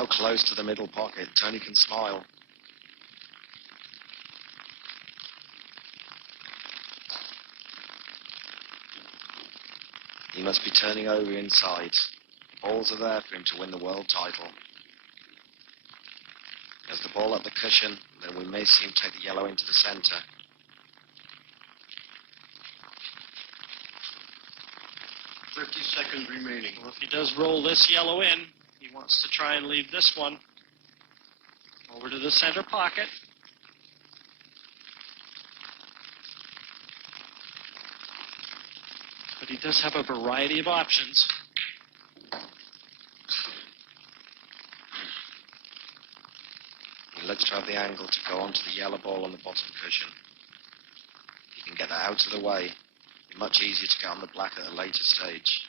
How close to the middle pocket? Tony can smile. He must be turning over inside. Balls are there for him to win the world title. There's the ball at the cushion, then we may see him take the yellow into the centre. Seconds remaining. Well, if he does roll this yellow in, he wants to try and leave this one over to the center pocket. But he does have a variety of options. He looks to have the angle to go onto the yellow ball on the bottom cushion. If he can get that out of the way, it'll be much easier to get on the black at a later stage.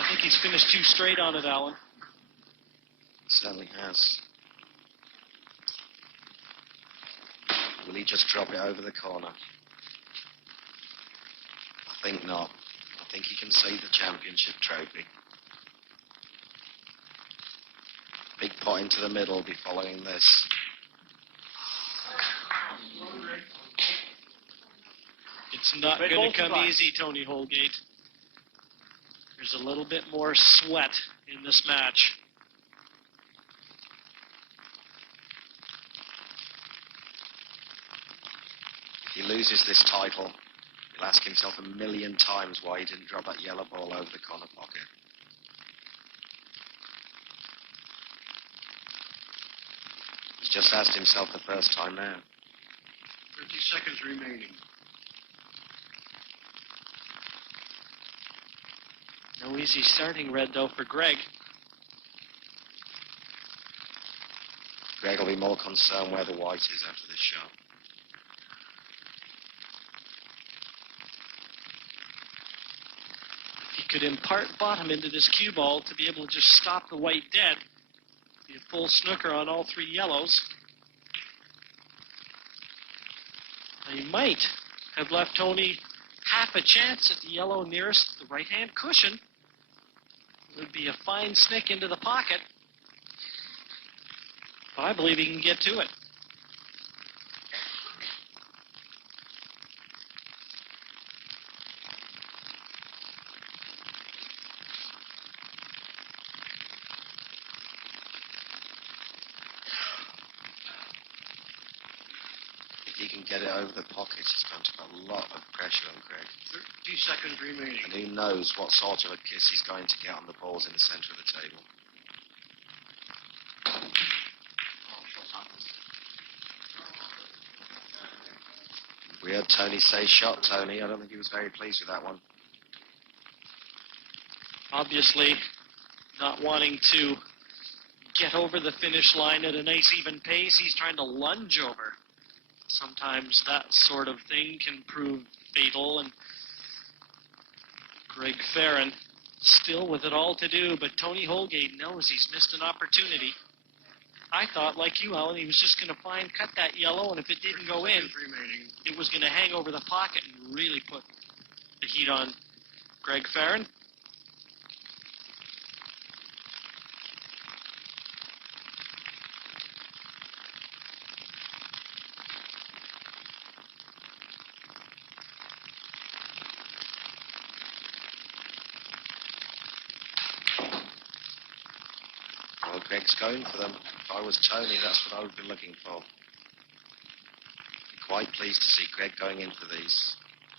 I think he's finished too straight on it, Alan. Certainly has. Will he just drop it over the corner? I think not. I think he can save the championship trophy. Big pot into the middle will be following this. It's not Red going ball to come fly. easy, Tony Holgate. There's a little bit more sweat in this match. If he loses this title, he'll ask himself a million times why he didn't drop that yellow ball over the corner pocket. He's just asked himself the first time now. 30 seconds remaining. No easy starting red, though, for Greg. Greg will be more concerned where the white is after this shot. If he could impart bottom into this cue ball to be able to just stop the white dead, be a full snooker on all three yellows. Now, he might have left Tony half a chance at the yellow nearest the right-hand cushion. It would be a fine snick into the pocket. But I believe he can get to it. get it over the pocket. He's going to put a lot of pressure on Greg. 30 seconds remaining. And who knows what sort of a kiss he's going to get on the balls in the centre of the table. We heard Tony say shot, Tony. I don't think he was very pleased with that one. Obviously not wanting to get over the finish line at a nice even pace. He's trying to lunge over. Sometimes that sort of thing can prove fatal, and Greg Farren still with it all to do, but Tony Holgate knows he's missed an opportunity. I thought, like you, Alan, he was just going to cut that yellow, and if it didn't go in, it was going to hang over the pocket and really put the heat on Greg Farren. Well, Greg's going for them. If I was Tony, that's what I would be looking for. Quite pleased to see Greg going in for these.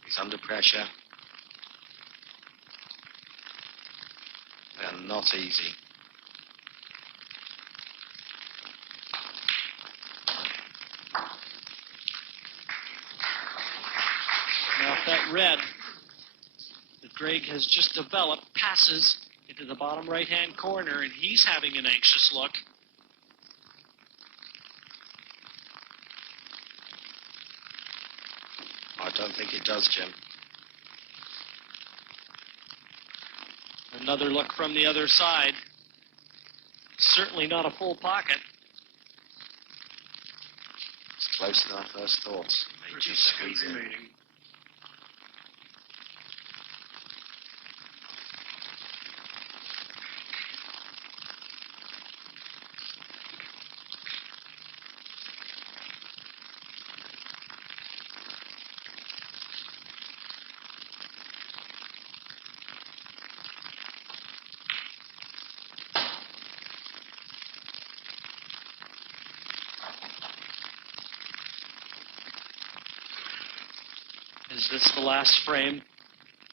He's under pressure. They're not easy. Now, if that red that Greg has just developed passes into the bottom right-hand corner, and he's having an anxious look. I don't think it does, Jim. Another look from the other side. Certainly not a full pocket. It's closer than I first thought. They 30 just seconds squeeze in. remaining. Is this the last frame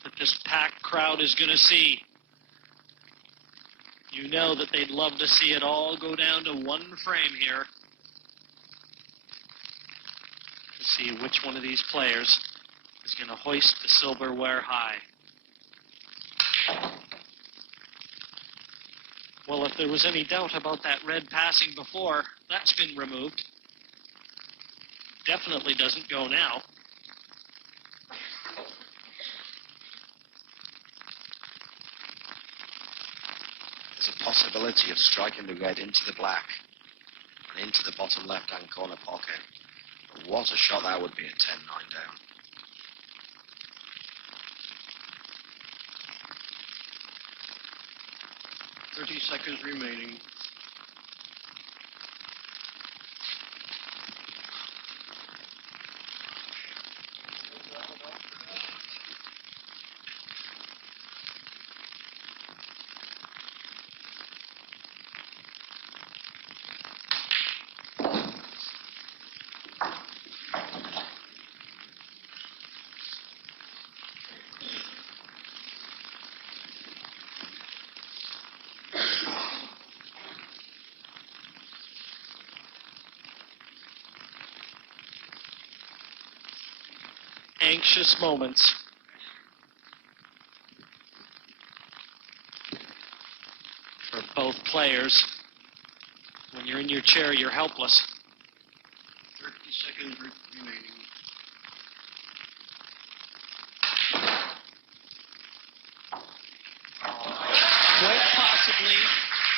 that this packed crowd is going to see? You know that they'd love to see it all go down to one frame here to see which one of these players is going to hoist the silverware high. Well, if there was any doubt about that red passing before, that's been removed. Definitely doesn't go now. There's a possibility of striking the red into the black and into the bottom left-hand corner pocket. But what a shot that would be at 10-9 down. Thirty seconds remaining. Anxious moments. For both players. When you're in your chair, you're helpless. 30 seconds remaining. Quite possibly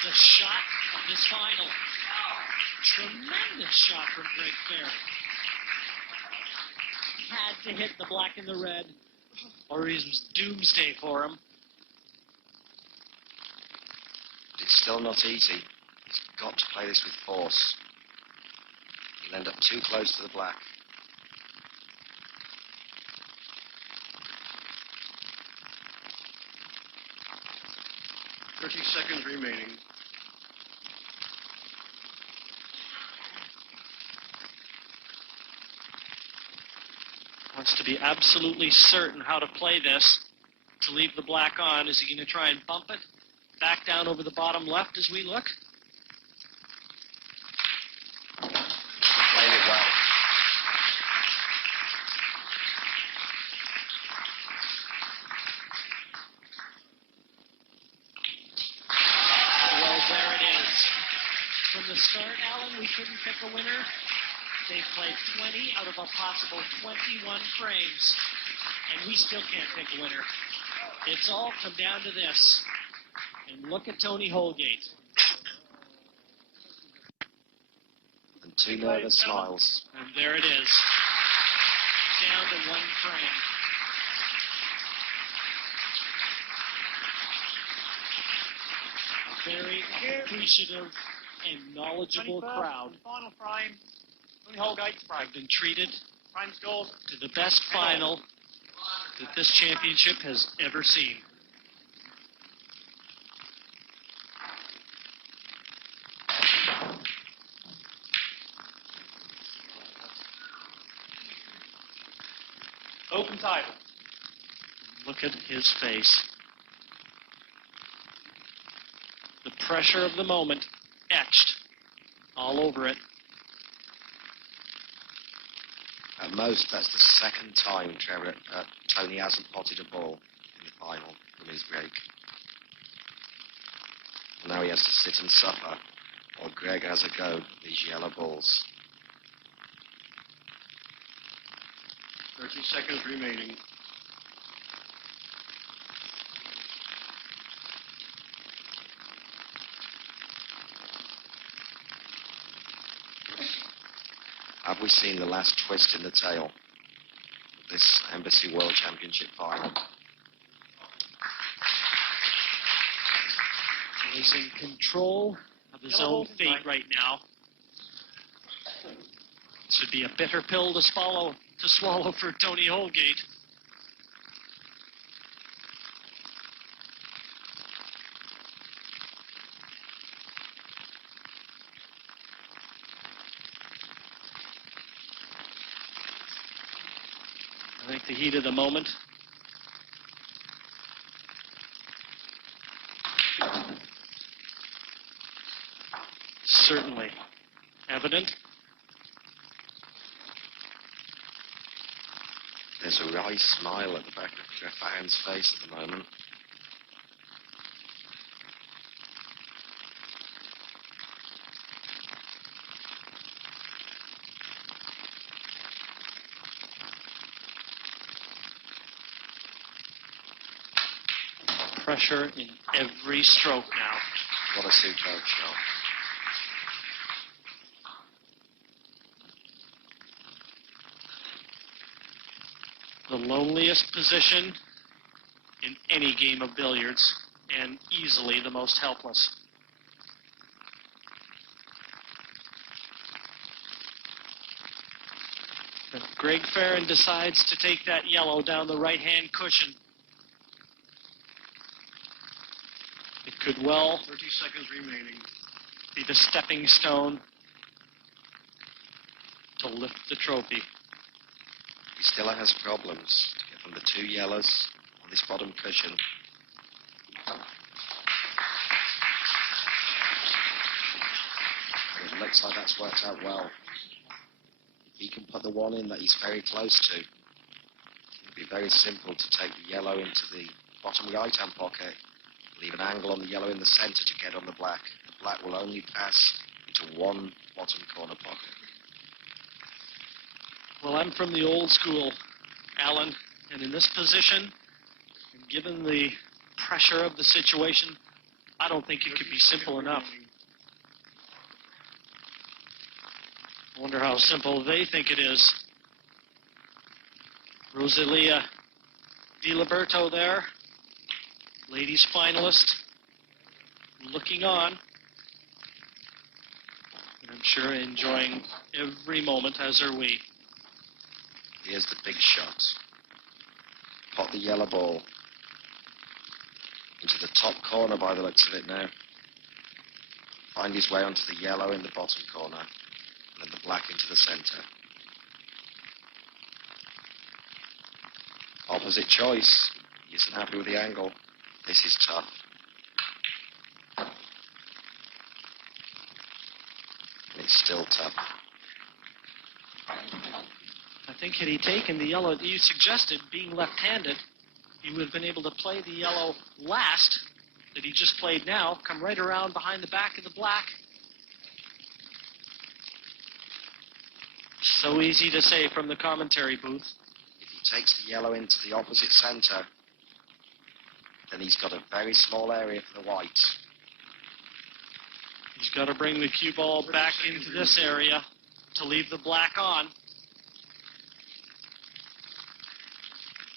the shot of this final. Tremendous shot from Greg Farren. Had to hit the black and the red, or it was doomsday for him. It's still not easy. He's got to play this with force. He'll end up too close to the black. .30 seconds remaining. Wants to be absolutely certain how to play this to leave the black on. Is he going to try and bump it back down over the bottom left as we look? Played it well. Well, there it is. From the start, Alan, we couldn't pick a winner. They played 20 out of a possible 21 frames, and we still can't pick a winner. It's all come down to this. And look at Tony Holgate. And two nervous smiles. And there it is. Down to one frame. A very appreciative and knowledgeable 21st, crowd Final frame. Tony Holgate's break. have been treated Frame scores. to the best final that this championship has ever seen. Open table. Look at his face. The pressure of the moment etched all over it. At most, that's the second time Tony hasn't potted a ball in the final from his break. And now he has to sit and suffer while Greg has a go at these yellow balls. 30 seconds remaining. Have we seen the last twist in the tail of this Embassy World Championship final? He's in control of his own fate right now. This would be a bitter pill to swallow for Tony Holgate. I think the heat of the moment. Certainly evident. There's a wry smile at the back of Jeff Farren's face at the moment. Pressure in every stroke now. What a superb shot. The loneliest position in any game of billiards, and easily the most helpless. If Greg Farren decides to take that yellow down the right-hand cushion, it could well 30 seconds remaining. be the stepping stone to lift the trophy. He still has problems to get from the two yellows on this bottom cushion. And it looks like that's worked out well. If he can put the one in that he's very close to, it'll be very simple to take the yellow into the bottom right-hand pocket, leave an angle on the yellow in the center to get on the black. The black will only pass into one bottom corner pocket. Well, I'm from the old school, Alan, and in this position, and given the pressure of the situation, I don't think it could be simple enough. I wonder how simple they think it is. Rosalia Di Liberto there, ladies finalist, looking on, and I'm sure enjoying every moment, as are we. Here's the big shot. Pot the yellow ball into the top corner by the looks of it now. Find his way onto the yellow in the bottom corner, and then the black into the center. opposite choice. He isn't happy with the angle. This is tough. It's still tough. I think had he taken the yellow that you suggested, being left-handed, he would have been able to play the yellow last that he just played now, come right around behind the back of the black. So easy to say from the commentary booth. If he takes the yellow into the opposite centre, then he's got a very small area for the white. He's got to bring the cue ball back into this area to leave the black on.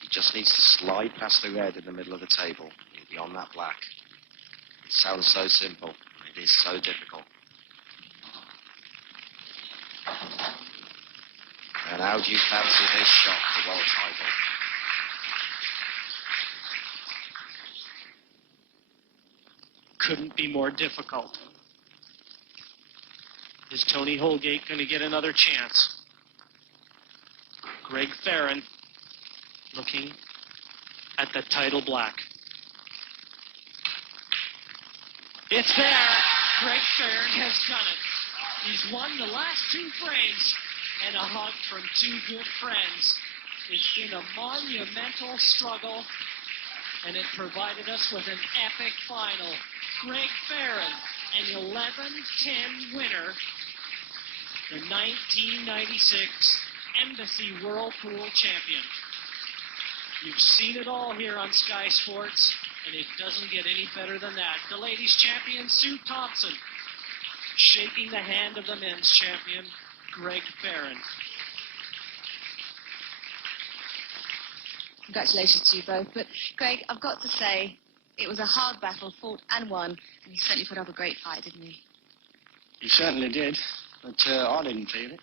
He just needs to slide past the red in the middle of the table. He'll be on that black. It sounds so simple. It is so difficult. And how do you fancy this shot for world title? Couldn't be more difficult. Is Tony Holgate going to get another chance? Greg Farren looking at the title black. It's there. Greg Farren has done it. He's won the last two frames and a hug from two good friends. It's been a monumental struggle, and it provided us with an epic final. Greg Farren, an 11-10 winner, the 1996 Embassy Whirlpool champion. You've seen it all here on Sky Sports, and it doesn't get any better than that. The ladies' champion, Sue Thompson, shaking the hand of the men's champion, Greg Farren. Congratulations to you both. But, Greg, I've got to say, it was a hard battle, fought and won, and he certainly put up a great fight, didn't he? He certainly did, but I didn't feel it.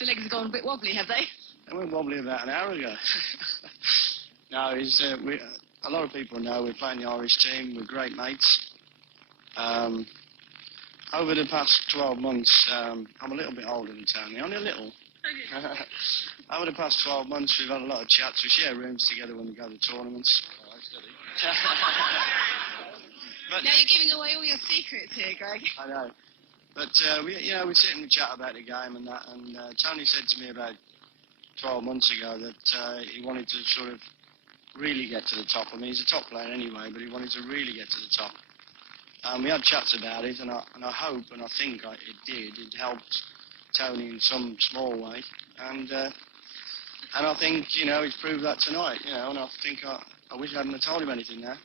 The legs have gone a bit wobbly, have they? They went wobbly about an hour ago. No, a lot of people know we're playing the Irish team. We're great mates. Over the past 12 months, I'm a little bit older than Tony, only a little. Over the past 12 months, we've had a lot of chats. We share rooms together when we go to tournaments. But, now you're giving away all your secrets here, Greg. I know. But, we sit and we chat about the game and that, and Tony said to me about 12 months ago that he wanted to sort of really get to the top. I mean, he's a top player anyway, but he wanted to really get to the top. We had chats about it, and I hope, and I think it did. It helped Tony in some small way, and I think he's proved that tonight. And I think I wish I hadn't told him anything now.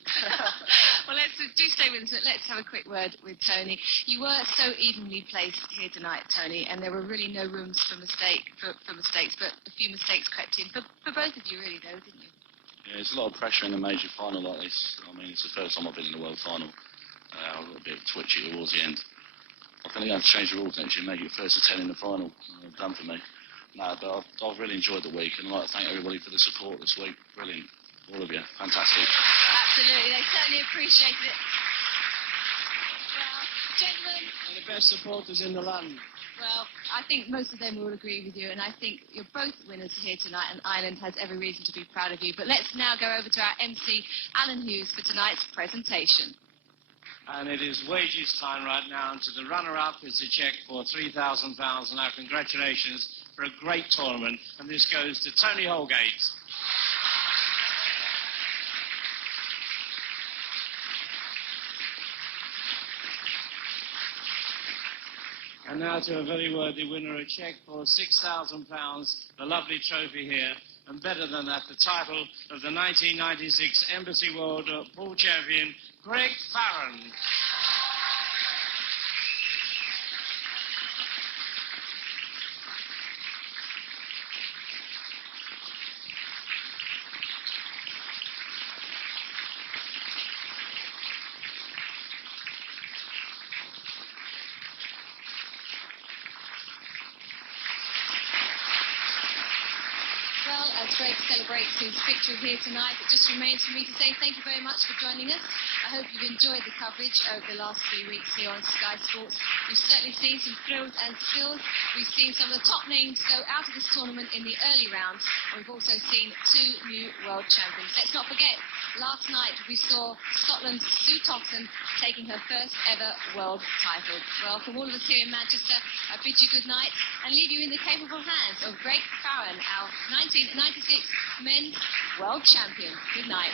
Well, do stay with us. Let's have a quick word with Tony. You were so evenly placed here tonight, Tony, and there were really no rooms for mistakes, but a few mistakes crept in for both of you, really, though, didn't you? Yeah, it's a lot of pressure in a major final like this. I mean, it's the first time I've been in the world final. I got a bit twitchy towards the end. I think I'm going to change the rules next year and make it first to 10 in the final. Done for me. No, but I've really enjoyed the week, and I'd like to thank everybody for the support this week. Brilliant. All of you. Fantastic. Absolutely. They certainly appreciated it. Well, gentlemen. One of the best supporters in the land. Well, I think most of them will agree with you, and I think you're both winners here tonight, and Ireland has every reason to be proud of you. But let's now go over to our MC, Alan Hughes, for tonight's presentation. And it is wages time right now, and to the runner-up is a cheque for £3,000. And our congratulations for a great tournament, and this goes to Tony Holgate. And now to a very worthy winner, a cheque for £6,000, the lovely trophy here. And better than that, the title of the 1996 Embassy World Pool Champion, Greg Farren. Well, as Greg celebrates his victory here tonight. It just remains for me to say thank you very much for joining us. I hope you've enjoyed the coverage over the last 3 weeks here on Sky Sports. We've certainly seen some thrills and spills. We've seen some of the top names go out of this tournament in the early rounds. And we've also seen 2 new world champions. Let's not forget, last night we saw Scotland's Sue Thompson taking her first ever world title. Well, from all of us here in Manchester, I bid you good night and leave you in the capable hands of Greg Farren, our 1996 men's world champion. Good night.